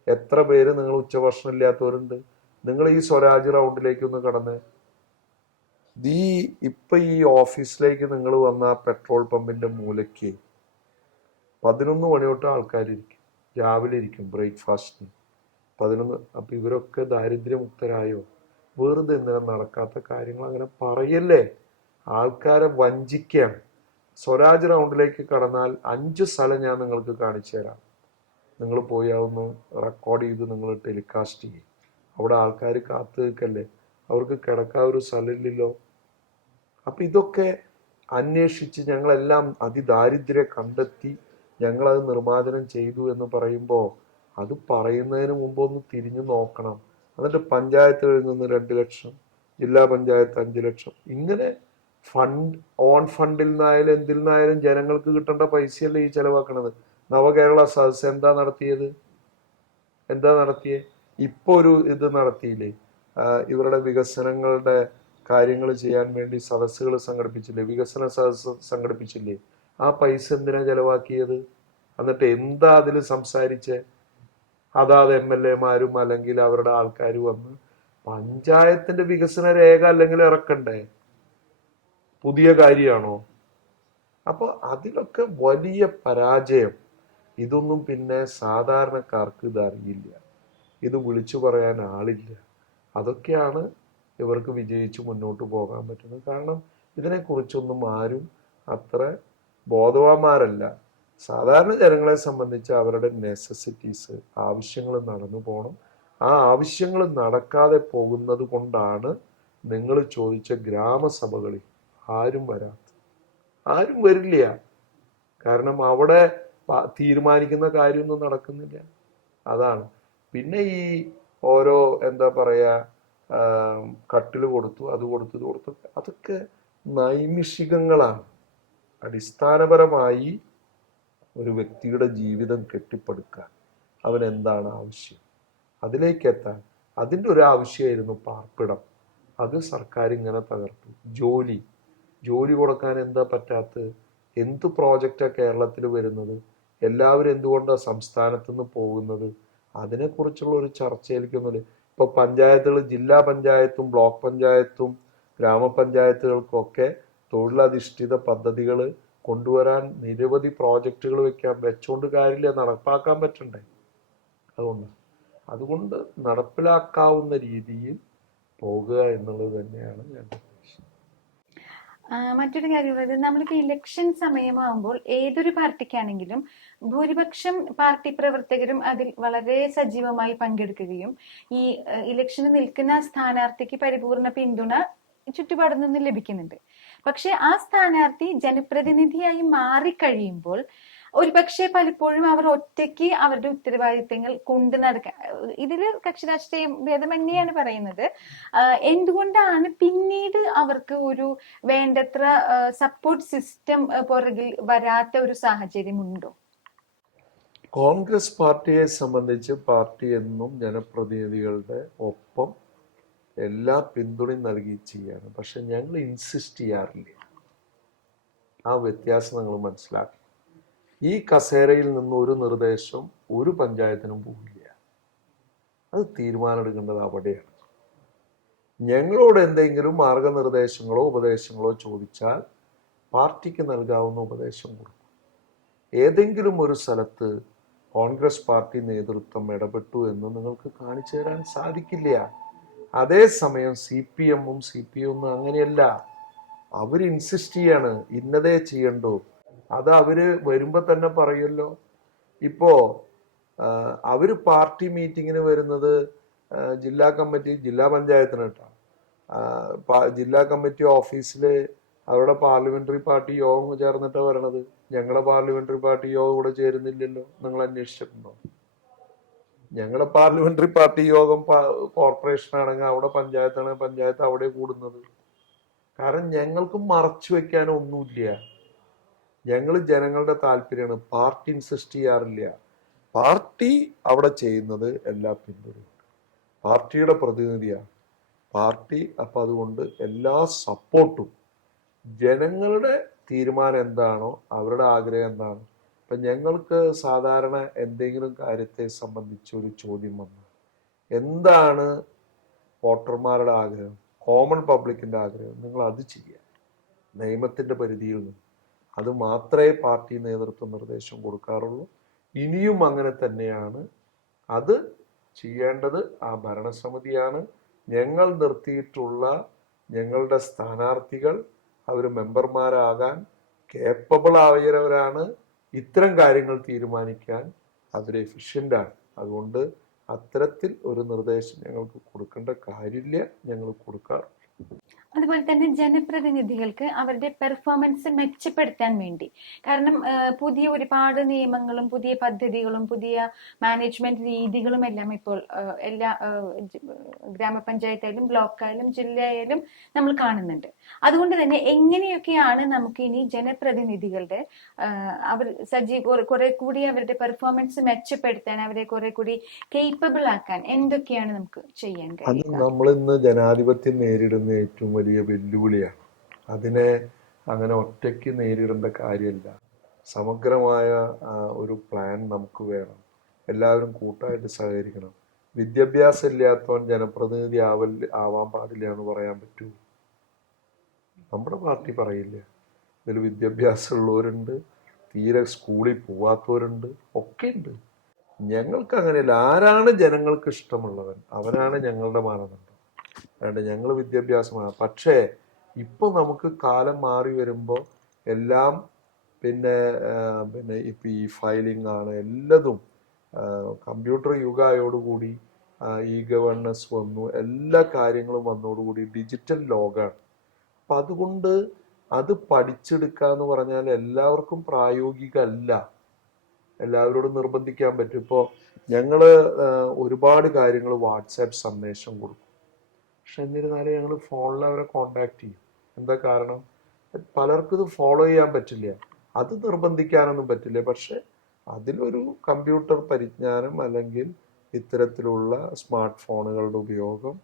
എത്ര പേര് നിങ്ങൾ ഉച്ചഭക്ഷണം ഇല്ലാത്തവരുണ്ട്? നിങ്ങൾ ഈ സ്വരാജ് റൗണ്ടിലേക്ക് ഒന്ന് കടന്ന് ഇപ്പൊ ഈ ഓഫീസിലേക്ക് നിങ്ങൾ വന്ന പെട്രോൾ പമ്പിന്റെ മൂലയ്ക്ക് 11 മണി തൊട്ട് ആൾക്കാരിരിക്കും. രാവിലെ ഇരിക്കും ബ്രേക്ക്ഫാസ്റ്റിന് 11. അപ്പൊ ഇവരൊക്കെ ദാരിദ്ര്യമുക്തരായോ? വെറുതെ എന്തിനാ നടക്കാത്ത കാര്യങ്ങൾ അങ്ങനെ പറയല്ലേ? ആൾക്കാരെ വഞ്ചിക്കുകയാണ്. സ്വരാജ് റൗണ്ടിലേക്ക് കടന്നാൽ 5 സ്ഥലം ഞാൻ നിങ്ങൾക്ക് കാണിച്ചു തരാം. നിങ്ങൾ പോയി അതൊന്ന് റെക്കോർഡ് ചെയ്ത് നിങ്ങൾ ടെലികാസ്റ്റ് ചെയ്യും. അവിടെ ആൾക്കാർ കാത്തു നിൽക്കല്ലേ? അവർക്ക് കിടക്കാൻ ഒരു സ്ഥലമില്ലല്ലോ. അപ്പൊ ഇതൊക്കെ അന്വേഷിച്ച് ഞങ്ങളെല്ലാം അതിദാരിദ്ര്യം കണ്ടെത്തി ഞങ്ങളത് നിർമ്മാർജ്ജനം ചെയ്തു എന്ന് പറയുമ്പോൾ അത് പറയുന്നതിന് മുമ്പ് ഒന്ന് തിരിഞ്ഞു നോക്കണം. എന്നിട്ട് പഞ്ചായത്തുകളിൽ നിന്ന് 2 ലക്ഷം, ജില്ലാ പഞ്ചായത്ത് 5 ലക്ഷം, ഇങ്ങനെ ഫണ്ട് ഓൺ ഫണ്ടിൽ നിന്നായാലും എന്തിൽ നിന്നായാലും ജനങ്ങൾക്ക് കിട്ടേണ്ട പൈസയല്ലേ ഈ ചെലവാക്കണത്. നവകേരള സദസ് എന്താ നടത്തിയത്? ഇപ്പൊ ഒരു ഇത് നടത്തിയില്ലേ? ഇവരുടെ വികസനങ്ങളുടെ കാര്യങ്ങൾ ചെയ്യാൻ വേണ്ടി സദസ്സുകൾ സംഘടിപ്പിച്ചില്ലേ? വികസന സദസ് സംഘടിപ്പിച്ചില്ലേ? ആ പൈസ എന്തിനാ ചെലവാക്കിയത്? എന്നിട്ട് എന്താ അതിൽ സംസാരിച്ച്? അതാത് MLA-മാരും അല്ലെങ്കിൽ അവരുടെ ആൾക്കാർ വന്ന് പഞ്ചായത്തിന്റെ വികസന രേഖ അല്ലെങ്കിൽ ഇറക്കണ്ടേ? പുതിയ കാര്യമാണോ? അപ്പോൾ അതിലൊക്കെ വലിയ പരാജയം. ഇതൊന്നും പിന്നെ സാധാരണക്കാർക്ക് ഇത് അറിയില്ല, ഇത് വിളിച്ചു പറയാൻ ആളില്ല. അതൊക്കെയാണ് ഇവർക്ക് വിജയിച്ച് മുന്നോട്ട് പോകാൻ പറ്റുന്നത്. കാരണം ഇതിനെക്കുറിച്ചൊന്നും ആരും അത്ര ബോധവാന്മാരല്ല. സാധാരണ ജനങ്ങളെ സംബന്ധിച്ച് അവരുടെ നെസസിറ്റീസ്, ആവശ്യങ്ങൾ നടന്നു പോകണം. ആ ആവശ്യങ്ങൾ നടക്കാതെ പോകുന്നത് കൊണ്ടാണ് നിങ്ങൾ ചോദിച്ച ഗ്രാമസഭകളിൽ ആരും ആരും വരില്ല. കാരണം അവിടെ തീരുമാനിക്കുന്ന കാര്യമൊന്നും നടക്കുന്നില്ല. അതാണ്. പിന്നെ ഈ ഓരോ എന്താ പറയാ, കട്ടില് കൊടുത്തു, അത് കൊടുത്തു, ഇത് കൊടുത്തു, അതൊക്കെ നൈമിഷികങ്ങളാണ്. അടിസ്ഥാനപരമായി ഒരു വ്യക്തിയുടെ ജീവിതം കെട്ടിപ്പടുക്കാൻ അവൻ എന്താണ് ആവശ്യം, അതിലേക്ക് എത്താൻ അതിൻ്റെ ഒരു ആവശ്യമായിരുന്നു പാർപ്പിടം. അത് സർക്കാർ ഇങ്ങനെ തകർത്തു. ജോലി കൊടുക്കാൻ എന്താ പറ്റാത്തത്? എന്ത് പ്രോജക്റ്റാണ് കേരളത്തിൽ വരുന്നത്? എല്ലാവരും എന്തുകൊണ്ടാണ് സംസ്ഥാനത്ത് നിന്ന് പോകുന്നത്? അതിനെക്കുറിച്ചുള്ള ഒരു ചർച്ചയിലേക്കൊന്നുമില്ല. ഇപ്പൊ പഞ്ചായത്തുകൾ, ജില്ലാ പഞ്ചായത്തും ബ്ലോക്ക് പഞ്ചായത്തും ഗ്രാമപഞ്ചായത്തുകൾക്കൊക്കെ തൊഴിലധിഷ്ഠിത പദ്ധതികൾ കൊണ്ടുവരാൻ നിരവധി പ്രോജക്റ്റുകൾ വെച്ചുകൊണ്ട് കാര്യമില്ല, നടപ്പാക്കാൻ പറ്റണ്ടേ? അതുകൊണ്ട് നടപ്പിലാക്കാവുന്ന രീതിയിൽ പോകുക എന്നുള്ളത് തന്നെയാണ് ഞാൻ ഉദ്ദേശിച്ചത്. മറ്റൊരു കാര്യമുള്ളത്, നമ്മളിപ്പോ ഇലക്ഷൻ സമയമാകുമ്പോൾ ഏതൊരു പാർട്ടിക്കാണെങ്കിലും ഭൂരിപക്ഷം പാർട്ടി പ്രവർത്തകരും അതിൽ വളരെ സജീവമായി പങ്കെടുക്കുകയും ഈ ഇലക്ഷന് നിൽക്കുന്ന സ്ഥാനാർത്ഥിക്ക് പരിപൂർണ പിന്തുണ ചുറ്റുപാടിൽ നിന്ന് ലഭിക്കുന്നുണ്ട്. പക്ഷെ ആ സ്ഥാനാർത്ഥി ജനപ്രതിനിധിയായി മാറിക്കഴിയുമ്പോൾ ഒരുപക്ഷെ പലപ്പോഴും അവർ ഒറ്റയ്ക്ക് അവരുടെ ഉത്തരവാദിത്തങ്ങൾ കൊണ്ട് നടക്കാൻ, ഇതിൽ കക്ഷി രാഷ്ട്രീയം ഭേദമന്യാണ് പറയുന്നത്. എന്തുകൊണ്ടാണ് പിന്നീട് അവർക്ക് ഒരു വേണ്ടത്ര സപ്പോർട്ട് സിസ്റ്റം പുറകിൽ വരാത്ത ഒരു സാഹചര്യം ഉണ്ടോ? കോൺഗ്രസ് പാർട്ടിയെ സംബന്ധിച്ച് പാർട്ടി എന്നും ജനപ്രതിനിധികളുടെ ഒപ്പം എല്ലാ പിന്തുണയും നൽകി ചെയ്യാണ്. പക്ഷെ ഞങ്ങൾ ഇൻസിസ്റ്റ് ചെയ്യാറില്ല. ആ വ്യത്യാസം നിങ്ങൾ മനസ്സിലാക്കണം. ഈ കസേരയിൽ നിന്ന് ഒരു നിർദ്ദേശം ഒരു പഞ്ചായത്തിനും പോകില്ല. അത് തീരുമാനമെടുക്കേണ്ടത് അവിടെയാണ്. ഞങ്ങളോട് എന്തെങ്കിലും മാർഗനിർദ്ദേശങ്ങളോ ഉപദേശങ്ങളോ ചോദിച്ചാൽ പാർട്ടിക്ക് നൽകാവുന്ന ഉപദേശം കൊടുക്കും. ഏതെങ്കിലും ഒരു സ്ഥലത്ത് കോൺഗ്രസ് പാർട്ടി നേതൃത്വം ഇടപെട്ടു എന്ന് നിങ്ങൾക്ക് കാണിച്ചു തരാൻ സാധിക്കില്ല. അതേസമയം CPM-ഉം CPI-ഒന്നും അങ്ങനെയല്ല. അവർ ഇൻസിസ്റ്റ് ചെയ്യാണ് ഇന്നതേ ചെയ്യണ്ടോ. അത് അവര് വരുമ്പോ തന്നെ പറയുമല്ലോ. ഇപ്പോ അവര് പാർട്ടി മീറ്റിങ്ങിന് വരുന്നത് ജില്ലാ പഞ്ചായത്തിന് കേട്ടോ, ജില്ലാ കമ്മിറ്റി ഓഫീസില് അവരുടെ പാർലമെന്ററി പാർട്ടി യോഗം ചേർന്നിട്ടാണ് വരണത്. ഞങ്ങളുടെ പാർലമെന്ററി പാർട്ടി യോഗം ഇവിടെ ചേരുന്നില്ലല്ലോ. നിങ്ങൾ അന്വേഷിച്ചിട്ടുണ്ടോ? ഞങ്ങളുടെ പാർലമെന്ററി പാർട്ടി യോഗം കോർപ്പറേഷൻ ആണെങ്കിൽ അവിടെ പഞ്ചായത്താണെങ്കിൽ പഞ്ചായത്ത് അവിടെ കൂടുന്നത്. കാരണം ഞങ്ങൾക്ക് മറച്ചു വെക്കാനോ ഒന്നുമില്ല. ഞങ്ങൾ ജനങ്ങളുടെ താല്പര്യമാണ്. പാർട്ടി ഇൻസിസ്റ്റ് ചെയ്യാറില്ല. പാർട്ടി അവിടെ ചെയ്യുന്നത് എല്ലാ പിന്തുണയും പാർട്ടിയുടെ പ്രതിനിധിയാണ് പാർട്ടി. അപ്പൊ അതുകൊണ്ട് എല്ലാ സപ്പോർട്ടും, ജനങ്ങളുടെ തീരുമാനം എന്താണോ, അവരുടെ ആഗ്രഹം എന്താണോ. ഇപ്പൊ ഞങ്ങൾക്ക് സാധാരണ എന്തെങ്കിലും കാര്യത്തെ സംബന്ധിച്ച് ഒരു ചോദ്യം വന്നാൽ എന്താണ് വോട്ടർമാരുടെ ആഗ്രഹം, കോമൺ പബ്ലിക്കിന്റെ ആഗ്രഹം, നിങ്ങൾ അത് ചെയ്യുക നിയമത്തിന്റെ പരിധിയിൽ നിന്ന്. അത് മാത്രമേ പാർട്ടി നേതൃത്വം നിർദ്ദേശം കൊടുക്കാറുള്ളൂ. ഇനിയും അങ്ങനെ തന്നെയാണ്. അത് ചെയ്യേണ്ടത് ആ ഭരണസമിതിയാണ്. ഞങ്ങൾ നിർത്തിയിട്ടുള്ള ഞങ്ങളുടെ സ്ഥാനാർത്ഥികൾ അവർ മെമ്പർമാരാകാൻ കേപ്പബിൾ ആയവരാണ്. ഇത്തരം കാര്യങ്ങൾ തീരുമാനിക്കാൻ അവർ എഫിഷ്യൻ്റാണ്. അതുകൊണ്ട് അത്തരത്തിൽ ഒരു നിർദ്ദേശം ഞങ്ങൾക്ക് കൊടുക്കേണ്ട കാര്യമില്ല, ഞങ്ങൾ കൊടുക്കാറ്. അതുപോലെ തന്നെ ജനപ്രതിനിധികൾക്ക് അവരുടെ പെർഫോമൻസ് മെച്ചപ്പെടുത്താൻ വേണ്ടി, കാരണം പുതിയ ഒരുപാട് നിയമങ്ങളും പുതിയ പദ്ധതികളും പുതിയ മാനേജ്മെന്റ് രീതികളും എല്ലാം ഇപ്പോൾ എല്ലാ ഗ്രാമപഞ്ചായത്തായാലും ബ്ലോക്കായാലും ജില്ലയായാലും നമ്മൾ കാണുന്നുണ്ട്. അതുകൊണ്ട് തന്നെ എങ്ങനെയൊക്കെയാണ് നമുക്ക് ഇനി ജനപ്രതിനിധികളുടെ അവർ കുറെ കൂടി അവരുടെ പെർഫോമൻസ് മെച്ചപ്പെടുത്താൻ, അവരെ കുറെ കൂടി കേപ്പബിൾ ആക്കാൻ എന്തൊക്കെയാണ് നമുക്ക് ചെയ്യാൻ കഴിയുക? നമ്മൾ ഇന്ന് ജനാധിപത്യം നേരിടുന്ന ഏറ്റവും വലിയ വെല്ലുവിളിയാണ്. അതിനെ അങ്ങനെ ഒറ്റയ്ക്ക് നേരിടേണ്ട കാര്യമില്ല. സമഗ്രമായ ഒരു പ്ലാൻ നമുക്ക് വേണം. എല്ലാവരും കൂട്ടായിട്ട് സഹകരിക്കണം. വിദ്യാഭ്യാസം ഇല്ലാത്തവൻ ജനപ്രതിനിധി ആവാൻ പാടില്ല എന്ന് പറയാൻ പറ്റൂ? നമ്മുടെ പാർട്ടി പറയില്ല. ഇതിൽ വിദ്യാഭ്യാസമുള്ളവരുണ്ട്, തീരെ സ്കൂളിൽ പോവാത്തവരുണ്ട്, ഒക്കെ ഉണ്ട്. ഞങ്ങൾക്ക് അങ്ങനെയല്ല. ആരാണ് ജനങ്ങൾക്ക് ഇഷ്ടമുള്ളവൻ അവനാണ് ഞങ്ങളുടെ മാനദണ്ഡം. അതുകൊണ്ട് ഞങ്ങൾ വിദ്യാഭ്യാസമാണ്. പക്ഷേ ഇപ്പൊ നമുക്ക് കാലം മാറി വരുമ്പോൾ എല്ലാം പിന്നെ ഇപ്പൊ ഈ ഫയലിംഗ് ആണ്, എല്ലതും കമ്പ്യൂട്ടർ യുഗമായോടുകൂടി ഈ ഗവേണൻസ് വന്നു, എല്ലാ കാര്യങ്ങളും വന്നതോടുകൂടി ഡിജിറ്റൽ ലോകമാണ്. അപ്പൊ അതുകൊണ്ട് അത് പഠിച്ചെടുക്കുക എന്ന് പറഞ്ഞാൽ എല്ലാവർക്കും പ്രായോഗികമല്ല. എല്ലാവരോടും നിർബന്ധിക്കാൻ പറ്റും. ഇപ്പോൾ ഞങ്ങള് ഒരുപാട് കാര്യങ്ങൾ വാട്സാപ്പ് സന്ദേശം കൊടുക്കും. പക്ഷെ എന്നിരുന്നാലും ഞങ്ങൾ ഫോണിൽ അവരെ കോണ്ടാക്ട് ചെയ്യും. എന്താ കാരണം? പലർക്കും ഇത് ഫോളോ ചെയ്യാൻ പറ്റില്ല, അത് നിർബന്ധിക്കാനൊന്നും പറ്റില്ല. പക്ഷെ അതിലൊരു കമ്പ്യൂട്ടർ പരിജ്ഞാനം അല്ലെങ്കിൽ ഇത്തരത്തിലുള്ള സ്മാർട്ട് ഫോണുകളുടെ ഉപയോഗം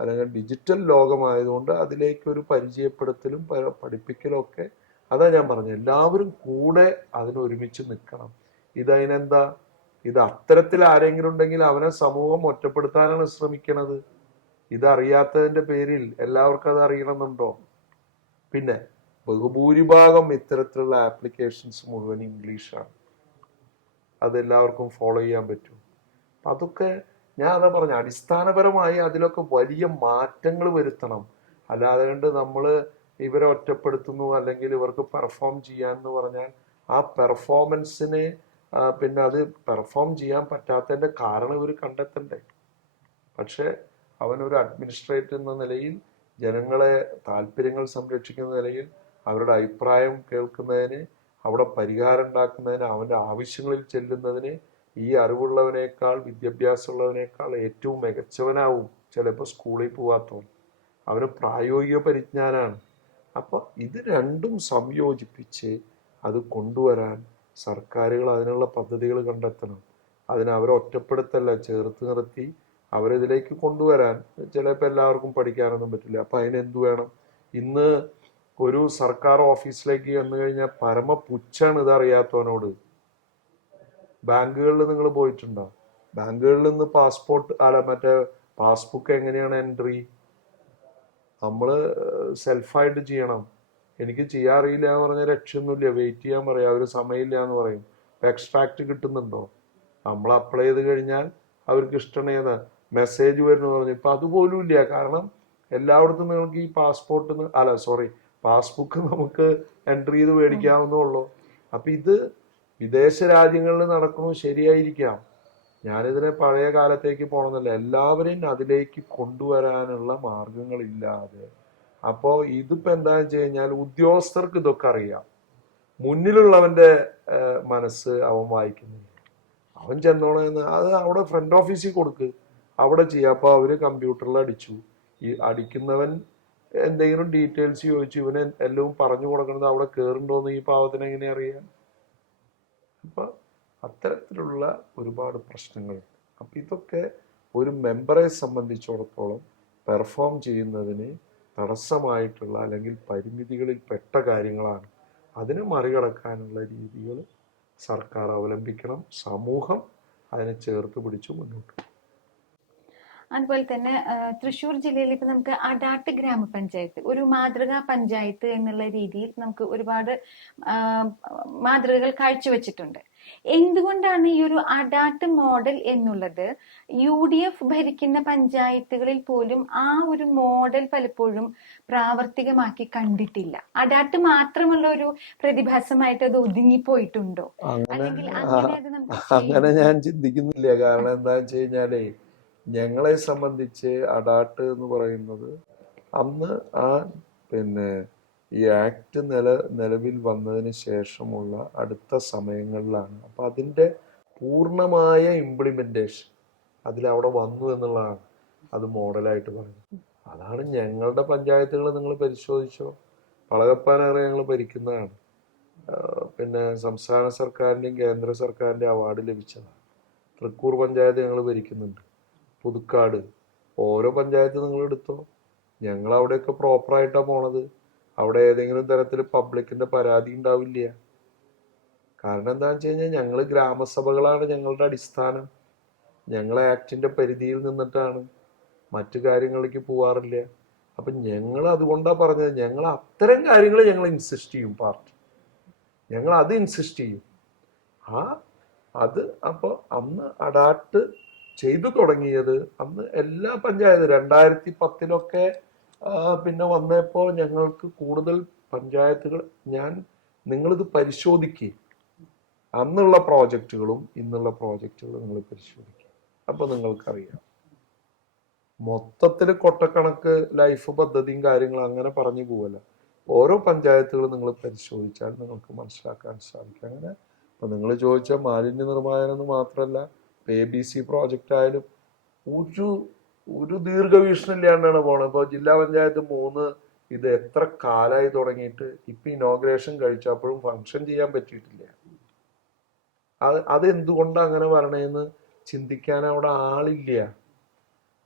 അല്ലെങ്കിൽ ഡിജിറ്റൽ ലോകമായതുകൊണ്ട് അതിലേക്കൊരു പരിചയപ്പെടുത്തലും പഠിപ്പിക്കലും ഒക്കെ, അതാ ഞാൻ പറഞ്ഞത്, എല്ലാവരും കൂടെ അതിനൊരുമിച്ച് നിൽക്കണം. ഇതതിനെന്താ, ഇത് അത്തരത്തിൽ ആരെങ്കിലും ഉണ്ടെങ്കിൽ അവനെ സമൂഹം ഒറ്റപ്പെടുത്താനാണ് ശ്രമിക്കണത്. ഇതറിയാത്തതിന്റെ പേരിൽ എല്ലാവർക്കും അത് അറിയണമെന്നുണ്ടോ? പിന്നെ ബഹുഭൂരിഭാഗം ഇത്തരത്തിലുള്ള ആപ്ലിക്കേഷൻസ് മുഴുവൻ ഇംഗ്ലീഷാണ്. അതെല്ലാവർക്കും ഫോളോ ചെയ്യാൻ പറ്റും. അതൊക്കെ ഞാൻ അതാ പറഞ്ഞ, അടിസ്ഥാനപരമായി അതിലൊക്കെ വലിയ മാറ്റങ്ങൾ വരുത്തണം. അല്ലാതെ കൊണ്ട് നമ്മൾ ഇവരെ ഒറ്റപ്പെടുത്തുന്നു അല്ലെങ്കിൽ ഇവർക്ക് പെർഫോം ചെയ്യാന്ന് പറഞ്ഞാൽ ആ പെർഫോമൻസിനെ പിന്നെ അത് പെർഫോം ചെയ്യാൻ പറ്റാത്തതിന്റെ കാരണം ഇവർ കണ്ടെത്തണ്ടേ. പക്ഷെ അവനൊരു അഡ്മിനിസ്ട്രേറ്റർ എന്ന നിലയിൽ ജനങ്ങളെ താല്പര്യങ്ങൾ സംരക്ഷിക്കുന്ന നിലയിൽ അവരുടെ അഭിപ്രായം കേൾക്കുന്നതിന്, അവിടെ പരിഹാരം ഉണ്ടാക്കുന്നതിന്, അവന്റെ ആവശ്യങ്ങളിൽ ചെല്ലുന്നതിന് ഈ അറിവുള്ളവനേക്കാൾ വിദ്യാഭ്യാസമുള്ളവനേക്കാൾ ഏറ്റവും മികച്ചവനാവും ചിലപ്പോൾ സ്കൂളിൽ പോവാത്തവൻ. അവന് പ്രായോഗിക പരിജ്ഞാനാണ്. അപ്പൊ ഇത് രണ്ടും സംയോജിപ്പിച്ച് അത് കൊണ്ടുവരാൻ സർക്കാരുകൾ അതിനുള്ള പദ്ധതികൾ കണ്ടെത്തണം. അവരെ ഒറ്റപ്പെടുത്തല്ല, ചേർത്ത് നിർത്തി അവരിതിലേക്ക് കൊണ്ടുവരാൻ. ചിലപ്പോൾ എല്ലാവർക്കും പഠിക്കാനൊന്നും പറ്റില്ല. അപ്പൊ അതിനെന്തു വേണം? ഇന്ന് ഒരു സർക്കാർ ഓഫീസിലേക്ക് വന്നു കഴിഞ്ഞാൽ പരമ പുച്ഛാണ് ഇതറിയാത്തവനോട്. ബാങ്കുകളിൽ നിങ്ങൾ പോയിട്ടുണ്ടോ? ബാങ്കുകളിൽ നിന്ന് മറ്റേ പാസ്ബുക്ക് എങ്ങനെയാണ് എൻട്രി? നമ്മള് സെൽഫായിട്ട് ചെയ്യണം. എനിക്ക് ചെയ്യാൻ അറിയില്ല എന്ന് പറഞ്ഞാൽ രക്ഷയൊന്നുമില്ല, വെയിറ്റ് ചെയ്യാൻ പറയാം, അവര് സമയമില്ല എന്ന് പറയും. എക്സ്ട്രാക്ട് കിട്ടുന്നുണ്ടോ? നമ്മൾ അപ്ലൈ ചെയ്ത് കഴിഞ്ഞാൽ അവർക്ക് ഇഷ്ടമാണ് മെസ്സേജ് വരുന്നു പറഞ്ഞു. ഇപ്പൊ അതുപോലും ഇല്ല. കാരണം എല്ലായിടത്തും നിങ്ങൾക്ക് ഈ പാസ്ബുക്ക് നമുക്ക് എൻട്രി ചെയ്ത് മേടിക്കാവുന്നുള്ളൂ. അപ്പൊ ഇത് വിദേശ രാജ്യങ്ങളിൽ നടക്കുന്നത് ശരിയായിരിക്കാം. ഞാനിതിനെ പഴയ കാലത്തേക്ക് പോകണമെന്നല്ല, എല്ലാവരെയും അതിലേക്ക് കൊണ്ടുവരാനുള്ള മാർഗങ്ങളില്ലാതെ. അപ്പോ ഇതിപ്പോ എന്താന്ന് വെച്ച് കഴിഞ്ഞാൽ ഉദ്യോഗസ്ഥർക്ക് ഇതൊക്കെ അറിയാം, മുന്നിലുള്ളവന്റെ മനസ്സ് അവൻ വായിക്കുന്നില്ല. അവൻ ചെന്നോളെന്ന് അത് അവിടെ ഫ്രണ്ട് ഓഫീസിൽ കൊടുക്ക്, അവിടെ ചെയ്യാം. അപ്പൊ അവര് കമ്പ്യൂട്ടറിൽ അടിച്ചു. ഈ അടിക്കുന്നവൻ എന്തെങ്കിലും ഡീറ്റെയിൽസ് ചോദിച്ചു, ഇവന് എല്ലാം പറഞ്ഞു കൊടുക്കണത് അവിടെ കേറുണ്ടോന്ന് ഈ പാവത്തിന് എങ്ങനെ അറിയാം? അപ്പൊ അത്തരത്തിലുള്ള ഒരുപാട് പ്രശ്നങ്ങളുണ്ട്. അപ്പൊ ഇതൊക്കെ ഒരു മെമ്പറെ സംബന്ധിച്ചിടത്തോളം പെർഫോം ചെയ്യുന്നതിന് തടസ്സമായിട്ടുള്ള അല്ലെങ്കിൽ പരിമിതികളിൽ പെട്ട കാര്യങ്ങളാണ്. അതിനെ മറികടക്കാനുള്ള രീതികൾ സർക്കാർ അവലംബിക്കണം, സമൂഹം അതിനെ ചേർത്ത് പിടിച്ചു മുന്നോട്ട്. അതുപോലെ തന്നെ തൃശ്ശൂർ ജില്ലയിൽ ഇപ്പൊ നമുക്ക് അടാട്ട് ഗ്രാമപഞ്ചായത്ത് ഒരു മാതൃകാ പഞ്ചായത്ത് എന്നുള്ള രീതിയിൽ നമുക്ക് ഒരുപാട് മാതൃകകൾ കാഴ്ചവെച്ചിട്ടുണ്ട്. എന്തുകൊണ്ടാണ് ഈ ഒരു അടാട്ട് മോഡൽ എന്നുള്ളത് UDF ഭരിക്കുന്ന പഞ്ചായത്തുകളിൽ പോലും ആ ഒരു മോഡൽ പലപ്പോഴും പ്രാവർത്തികമാക്കി കണ്ടിട്ടില്ല? അടാട്ട് മാത്രമുള്ള ഒരു പ്രതിഭാസമായിട്ട് അത് ഒതുങ്ങിപ്പോയിട്ടുണ്ടോ? അല്ലെങ്കിൽ അങ്ങനെ ഞാൻ ചിന്തിക്കുന്നില്ല. കാരണം എന്താ വെച്ച് കഴിഞ്ഞാലേ, ഞങ്ങളെ സംബന്ധിച്ച് അടാട്ട് എന്ന് പറയുന്നത് അന്ന് ഈ ആക്ട് നിലവിൽ വന്നതിന് ശേഷമുള്ള അടുത്ത സമയങ്ങളിലാണ്. അപ്പൊ അതിന്റെ പൂർണ്ണമായ ഇംപ്ലിമെന്റേഷൻ അതിലവിടെ വന്നു എന്നുള്ളതാണ് അത് മോഡലായിട്ട് പറയുന്നത്. അതാണ് ഞങ്ങളുടെ പഞ്ചായത്തുകൾ നിങ്ങൾ പരിശോധിച്ചോ. വളകപ്പാനേറെ ഞങ്ങൾ ഭരിക്കുന്നതാണ്. സംസ്ഥാന സർക്കാരിന്റെയും കേന്ദ്ര സർക്കാരിന്റെയും അവാർഡ് ലഭിച്ചതാണ്. തൃക്കൂർ പഞ്ചായത്ത് ഞങ്ങൾ ഭരിക്കുന്നുണ്ട്, പുതുക്കാട്, ഓരോ പഞ്ചായത്ത് നിങ്ങൾ എടുത്തോ. ഞങ്ങൾ അവിടെയൊക്കെ പ്രോപ്പറായിട്ടാണ് പോണത്. അവിടെ ഏതെങ്കിലും തരത്തിൽ പബ്ലിക്കിന്റെ പരാതി ഉണ്ടാവില്ല. കാരണം എന്താണെന്ന് വെച്ച് കഴിഞ്ഞാൽ ഞങ്ങൾ ഗ്രാമസഭകളാണ് ഞങ്ങളുടെ അടിസ്ഥാനം. ഞങ്ങൾ ആക്ടിന്റെ പരിധിയിൽ നിന്നിട്ടാണ്, മറ്റു കാര്യങ്ങളിലേക്ക് പോവാറില്ല. അപ്പൊ ഞങ്ങൾ അതുകൊണ്ടാണ് പറഞ്ഞത്, ഞങ്ങൾ അത്തരം കാര്യങ്ങൾ ഞങ്ങൾ ഇൻസിസ്റ്റ് ചെയ്യും പാർട്ടി. ഞങ്ങൾ അത് ഇൻസിസ്റ്റ് ചെയ്യും. അത് അപ്പോൾ അന്ന് അഡാപ്റ്റ് ചെയ്തു തുടങ്ങിയത് അന്ന് എല്ലാ പഞ്ചായത്ത് 2010 പിന്നെ വന്നപ്പോൾ ഞങ്ങൾക്ക് കൂടുതൽ പഞ്ചായത്തുകൾ നിങ്ങളിത് പരിശോധിക്കുക, അന്നുള്ള പ്രോജക്റ്റുകളും ഇന്നുള്ള പ്രോജക്റ്റുകളും നിങ്ങൾ പരിശോധിക്കുക. അപ്പൊ നിങ്ങൾക്കറിയാം മൊത്തത്തിൽ കൊട്ടക്കണക്ക് ലൈഫ് പദ്ധതിയും കാര്യങ്ങളും അങ്ങനെ പറഞ്ഞു പോവല്ല. ഓരോ പഞ്ചായത്തുകളും നിങ്ങൾ പരിശോധിച്ചാൽ നിങ്ങൾക്ക് മനസ്സിലാക്കാൻ സാധിക്കും. അങ്ങനെ ഇപ്പൊ നിങ്ങൾ ചോദിച്ച മാലിന്യ നിർമ്മാർജ്ജനം എന്ന് മാത്രമല്ല, ABC പ്രോജക്റ്റ് ആയാലും ഒരു ദീർഘവീക്ഷണം ഇല്ലാണ്ടാണ് പോണത്. ഇപ്പൊ ജില്ലാ പഞ്ചായത്ത് 3 ഇത് എത്ര കാലമായി തുടങ്ങിയിട്ട് ഇപ്പൊ ഇനോഗ്രേഷൻ കഴിച്ചപ്പോഴും ഫങ്ഷൻ ചെയ്യാൻ പറ്റിയിട്ടില്ല. അത് എന്തുകൊണ്ടാണ് അങ്ങനെ പറയണേന്ന് ചിന്തിക്കാൻ അവിടെ ആളില്ല.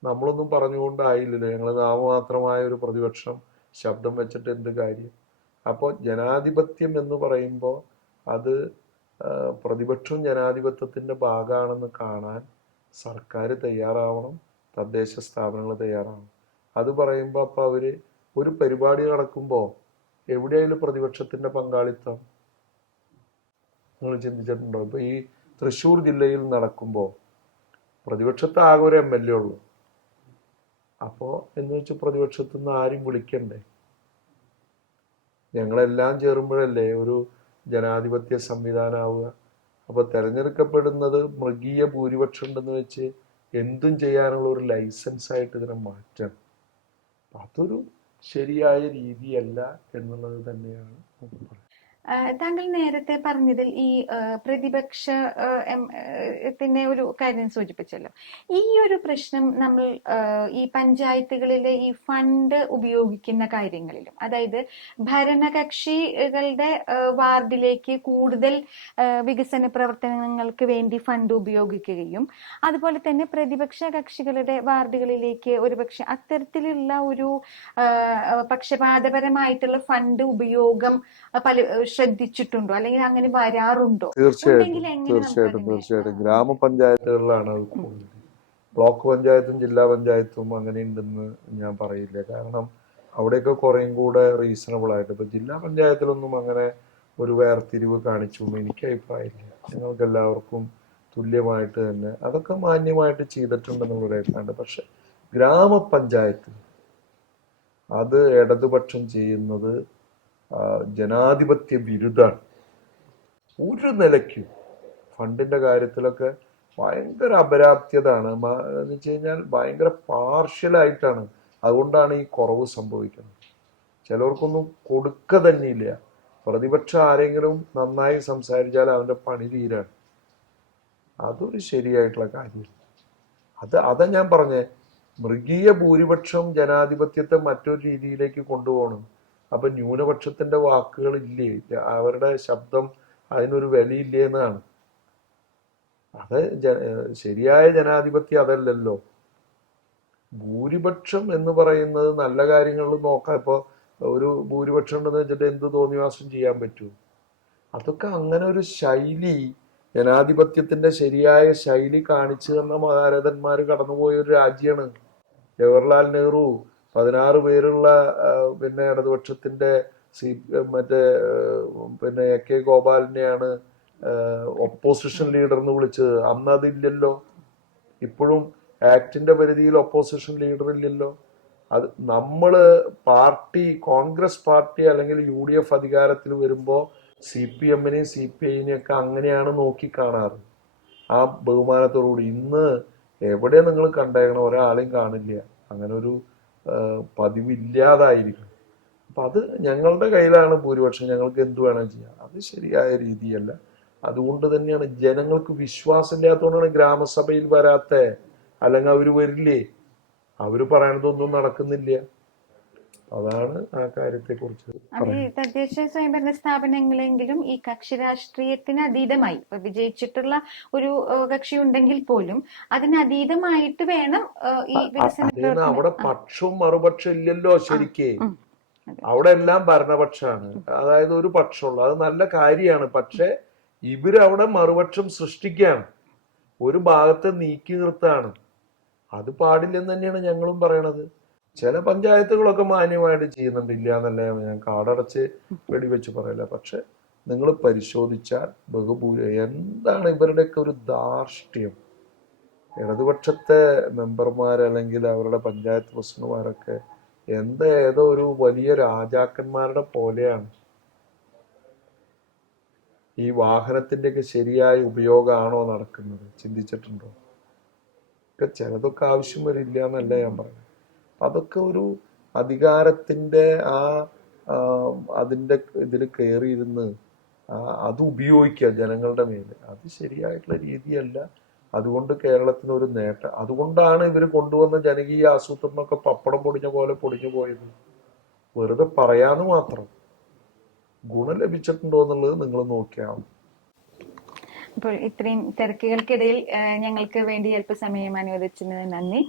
നമ്മളൊന്നും പറഞ്ഞുകൊണ്ടായില്ലല്ലോ. ഞങ്ങൾ നാമമാത്രമായ ഒരു പ്രതിപക്ഷം ശബ്ദം വെച്ചിട്ട് എന്ത് കാര്യം? അപ്പോൾ ജനാധിപത്യം എന്ന് പറയുമ്പോൾ അത് പ്രതിപക്ഷവും ജനാധിപത്യത്തിന്റെ ഭാഗമാണെന്ന് കാണാൻ സർക്കാർ തയ്യാറാവണം, തദ്ദേശ സ്ഥാപനങ്ങൾ തയ്യാറാവണം. അത് പറയുമ്പോൾ അപ്പൊ അവര് ഒരു പരിപാടി നടക്കുമ്പോൾ എവിടെയായാലും പ്രതിപക്ഷത്തിന്റെ പങ്കാളിത്തം നിങ്ങൾ ചിന്തിച്ചിട്ടുണ്ടോ? ഇപ്പൊ ഈ തൃശ്ശൂർ ജില്ലയിൽ നടക്കുമ്പോൾ പ്രതിപക്ഷത്ത് ആകെ ഒരു MLA ഉള്ളൂ. അപ്പോ എന്ന് വെച്ചാൽ പ്രതിപക്ഷത്തു നിന്ന് ആരും വിളിക്കണ്ടേ? ഞങ്ങളെല്ലാം ചേരുമ്പോഴല്ലേ ഒരു ജനാധിപത്യ സംവിധാനമാവുക. അപ്പൊ തെരഞ്ഞെടുക്കപ്പെടുന്നത് മൃഗീയ ഭൂരിപക്ഷം ഉണ്ടെന്ന് വെച്ച് എന്തും ചെയ്യാനുള്ള ഒരു ലൈസൻസ് ആയിട്ട് ഇതിനെ മാറ്റണം. അതൊരു ശരിയായ രീതിയല്ല എന്നുള്ളത് തന്നെയാണ് നമുക്ക് പറയുന്നത്. താങ്കൾ നേരത്തെ പറഞ്ഞതിൽ ഈ പ്രതിപക്ഷത്തിന്റെ ഒരു കാര്യം സൂചിപ്പിച്ചല്ലോ. ഈ ഒരു പ്രശ്നം നമ്മൾ ഈ പഞ്ചായത്തുകളിലെ ഈ ഫണ്ട് ഉപയോഗിക്കുന്ന കാര്യങ്ങളിലും, അതായത് ഭരണകക്ഷികളുടെ വാർഡിലേക്ക് കൂടുതൽ വികസന പ്രവർത്തനങ്ങൾക്ക് വേണ്ടി ഫണ്ട് ഉപയോഗിക്കുകയും അതുപോലെ തന്നെ പ്രതിപക്ഷ കക്ഷികളുടെ വാർഡുകളിലേക്ക് ഒരുപക്ഷെ അത്തരത്തിലുള്ള ഒരു പക്ഷപാതപരമായിട്ടുള്ള ഫണ്ട് ഉപയോഗം ശ്രദ്ധിച്ചിട്ടുണ്ടോ, അല്ലെങ്കിൽ അങ്ങനെ വരാറുണ്ടോ? തീർച്ചയായിട്ടും ഗ്രാമപഞ്ചായത്തുകളിലാണ് അത് കൂടുതൽ. ബ്ലോക്ക് പഞ്ചായത്തും ജില്ലാ പഞ്ചായത്തും അങ്ങനെ ഉണ്ടെന്ന് ഞാൻ പറയില്ല. കാരണം അവിടെയൊക്കെ കുറേയും കൂടെ റീസണബിൾ ആയിട്ട്. ഇപ്പൊ ജില്ലാ പഞ്ചായത്തിലൊന്നും അങ്ങനെ ഒരു വേർതിരിവ് കാണിച്ചൊന്നും എനിക്ക് അഭിപ്രായമില്ല. ഞങ്ങൾക്ക് എല്ലാവർക്കും തുല്യമായിട്ട് തന്നെ അതൊക്കെ മാന്യമായിട്ട് ചെയ്തിട്ടുണ്ടെന്നുള്ളതാണ്. പക്ഷെ ഗ്രാമപഞ്ചായത്ത് അത് ഇടതുപക്ഷം ചെയ്യുന്നത് ജനാധിപത്യ വിരുദ്ധാണ്. ഒരു നിലയ്ക്കും ഫണ്ടിന്റെ കാര്യത്തിലൊക്കെ ഭയങ്കര അപരാപ്യതാണ്. എന്ന് വെച്ച് കഴിഞ്ഞാൽ ഭയങ്കര പാർഷ്യലായിട്ടാണ്. അതുകൊണ്ടാണ് ഈ കുറവ് സംഭവിക്കുന്നത്. ചിലർക്കൊന്നും കൊടുക്ക തന്നെയില്ല. പ്രതിപക്ഷം ആരെങ്കിലും നന്നായി സംസാരിച്ചാൽ അവന്റെ പണി തീരാണ്. അതൊരു ശരിയായിട്ടുള്ള കാര്യം. അതാ ഞാൻ പറഞ്ഞേ, മൃഗീയ ഭൂരിപക്ഷം ജനാധിപത്യത്തെ മറ്റൊരു രീതിയിലേക്ക് കൊണ്ടുപോകണം. അപ്പൊ ന്യൂനപക്ഷത്തിന്റെ വാക്കുകൾ ഇല്ലേ, അവരുടെ ശബ്ദം അതിനൊരു വിലയില്ലേ എന്നാണ്. അത് ശരിയായ ജനാധിപത്യം അതല്ലല്ലോ. ഭൂരിപക്ഷം എന്ന് പറയുന്നത് നല്ല കാര്യങ്ങളിൽ നോക്കാം. ഇപ്പൊ ഒരു ഭൂരിപക്ഷം ഉണ്ടെന്ന് വെച്ചിട്ട് എന്ത് തോന്നിവാസം ചെയ്യാൻ പറ്റൂ? അതൊക്കെ അങ്ങനെ ഒരു ശൈലി, ജനാധിപത്യത്തിന്റെ ശരിയായ ശൈലി കാണിച്ചു തന്ന മഹാരഥന്മാര് കടന്നുപോയ ഒരു രാജ്യമാണ്. ജവഹർലാൽ നെഹ്റു 16 പേരുള്ള പിന്നെ ഇടതുപക്ഷത്തിന്റെ പിന്നെ AK ഗോപാലിനെയാണ് ഒപ്പോസിഷൻ ലീഡർ എന്ന് വിളിച്ചത്. അന്ന് അതില്ലല്ലോ. ഇപ്പോഴും ആക്ടിന്റെ പരിധിയിൽ ഒപ്പോസിഷൻ ലീഡർ ഇല്ലല്ലോ. അത് നമ്മള് കോൺഗ്രസ് പാർട്ടി അല്ലെങ്കിൽ UDF അധികാരത്തിൽ വരുമ്പോ CPM-നെയും CPI-നെയും ഒക്കെ അങ്ങനെയാണ് നോക്കിക്കാണാറ്, ആ ബഹുമാനത്തോടുകൂടി. ഇന്ന് എവിടെ നിങ്ങൾ കണ്ടേക്കണം? ഒരാളെയും കാണില്ല. അങ്ങനെ ഒരു പതിവില്ലാതായിരിക്കും. അപ്പൊ അത് ഞങ്ങളുടെ കയ്യിലാണ് ഭൂരിപക്ഷം, ഞങ്ങൾക്ക് എന്ത് വേണം ചെയ്യാം. അത് ശരിയായ രീതിയല്ല. അതുകൊണ്ട് തന്നെയാണ് ജനങ്ങൾക്ക് വിശ്വാസമില്ലാത്തതുകൊണ്ടാണ് ഗ്രാമസഭയിൽ വരാത്ത. അല്ലെങ്കിൽ അവര് വരില്ലേ? അവര് പറയണതൊന്നും നടക്കുന്നില്ല. അതാണ് ആ കാര്യത്തെ കുറിച്ച്. അത് ഈ തദ്ദേശ സ്വയംഭരണ സ്ഥാപനങ്ങളെങ്കിലും ഈ കക്ഷി രാഷ്ട്രീയത്തിന് അതീതമായി, ഇപ്പൊ വിജയിച്ചിട്ടുള്ള ഒരു കക്ഷി ഉണ്ടെങ്കിൽ പോലും അതിനതീതമായിട്ട് വേണം ഈ വികസന പ്രവർത്തനം. അവിടെ പക്ഷവും മറുപക്ഷം ഇല്ലല്ലോ ശരിക്കേ. അവിടെ എല്ലാം ഭരണപക്ഷമാണ്. അതായത് ഒരു പക്ഷമുള്ളൂ. അത് നല്ല കാര്യമാണ്. പക്ഷെ ഇവരവിടെ മറുപക്ഷം സൃഷ്ടിക്കുകയാണ്, ഒരു ഭാഗത്തെ നീക്കി നിർത്താണ്. അത് പാടില്ലെന്ന് തന്നെയാണ് ഞങ്ങളും പറയണത്. ചില പഞ്ചായത്തുകളൊക്കെ മാന്യമായിട്ട് ചെയ്യുന്നുണ്ട്, ഇല്ല എന്നല്ല ഞാൻ കാടടച്ച് വെടിവെച്ച് പറയില്ല. പക്ഷെ നിങ്ങൾ പരിശോധിച്ചാൽ എന്താണ് ഇവരുടെയൊക്കെ ഒരു ധാർഷ്ട്യം. ഇടതുപക്ഷത്തെ മെമ്പർമാർ അല്ലെങ്കിൽ അവരുടെ പഞ്ചായത്ത് പ്രസിഡന്റുമാരൊക്കെ ഏതോ ഒരു വലിയ രാജാക്കന്മാരുടെ പോലെയാണ്. ഈ വാഹനത്തിന്റെയൊക്കെ ശരിയായ ഉപയോഗമാണോ നടക്കുന്നത്? ചിന്തിച്ചിട്ടുണ്ടോ? ഒക്കെ ചിലതൊക്കെ ആവശ്യം വരില്ല എന്നല്ല ഞാൻ പറഞ്ഞു. അതൊക്കെ ഒരു അധികാരത്തിന്റെ അതിന്റെ ഇതിൽ കയറിയിരുന്ന് അത് ഉപയോഗിക്കുക ജനങ്ങളുടെ മേല്. അത് ശരിയായിട്ടുള്ള രീതിയല്ല. അതുകൊണ്ട് കേരളത്തിന് ഒരു നേട്ടം. അതുകൊണ്ടാണ് ഇവർ കൊണ്ടുവന്ന ജനകീയ ആസൂത്രണമൊക്കെ പപ്പടം പൊടിഞ്ഞ പോലെ പൊടിഞ്ഞു പോയത്. വെറുതെ പറയാന്ന് മാത്രം. ഗുണം ലഭിച്ചിട്ടുണ്ടോ എന്നുള്ളത് നിങ്ങൾ നോക്കിയാൽ. അപ്പോൾ ഇത്രയും തിരക്കുകൾക്കിടയിൽ ഞങ്ങൾക്ക് വേണ്ടി അല്പസമയം അനുവദിച്ചതിന് നന്ദി.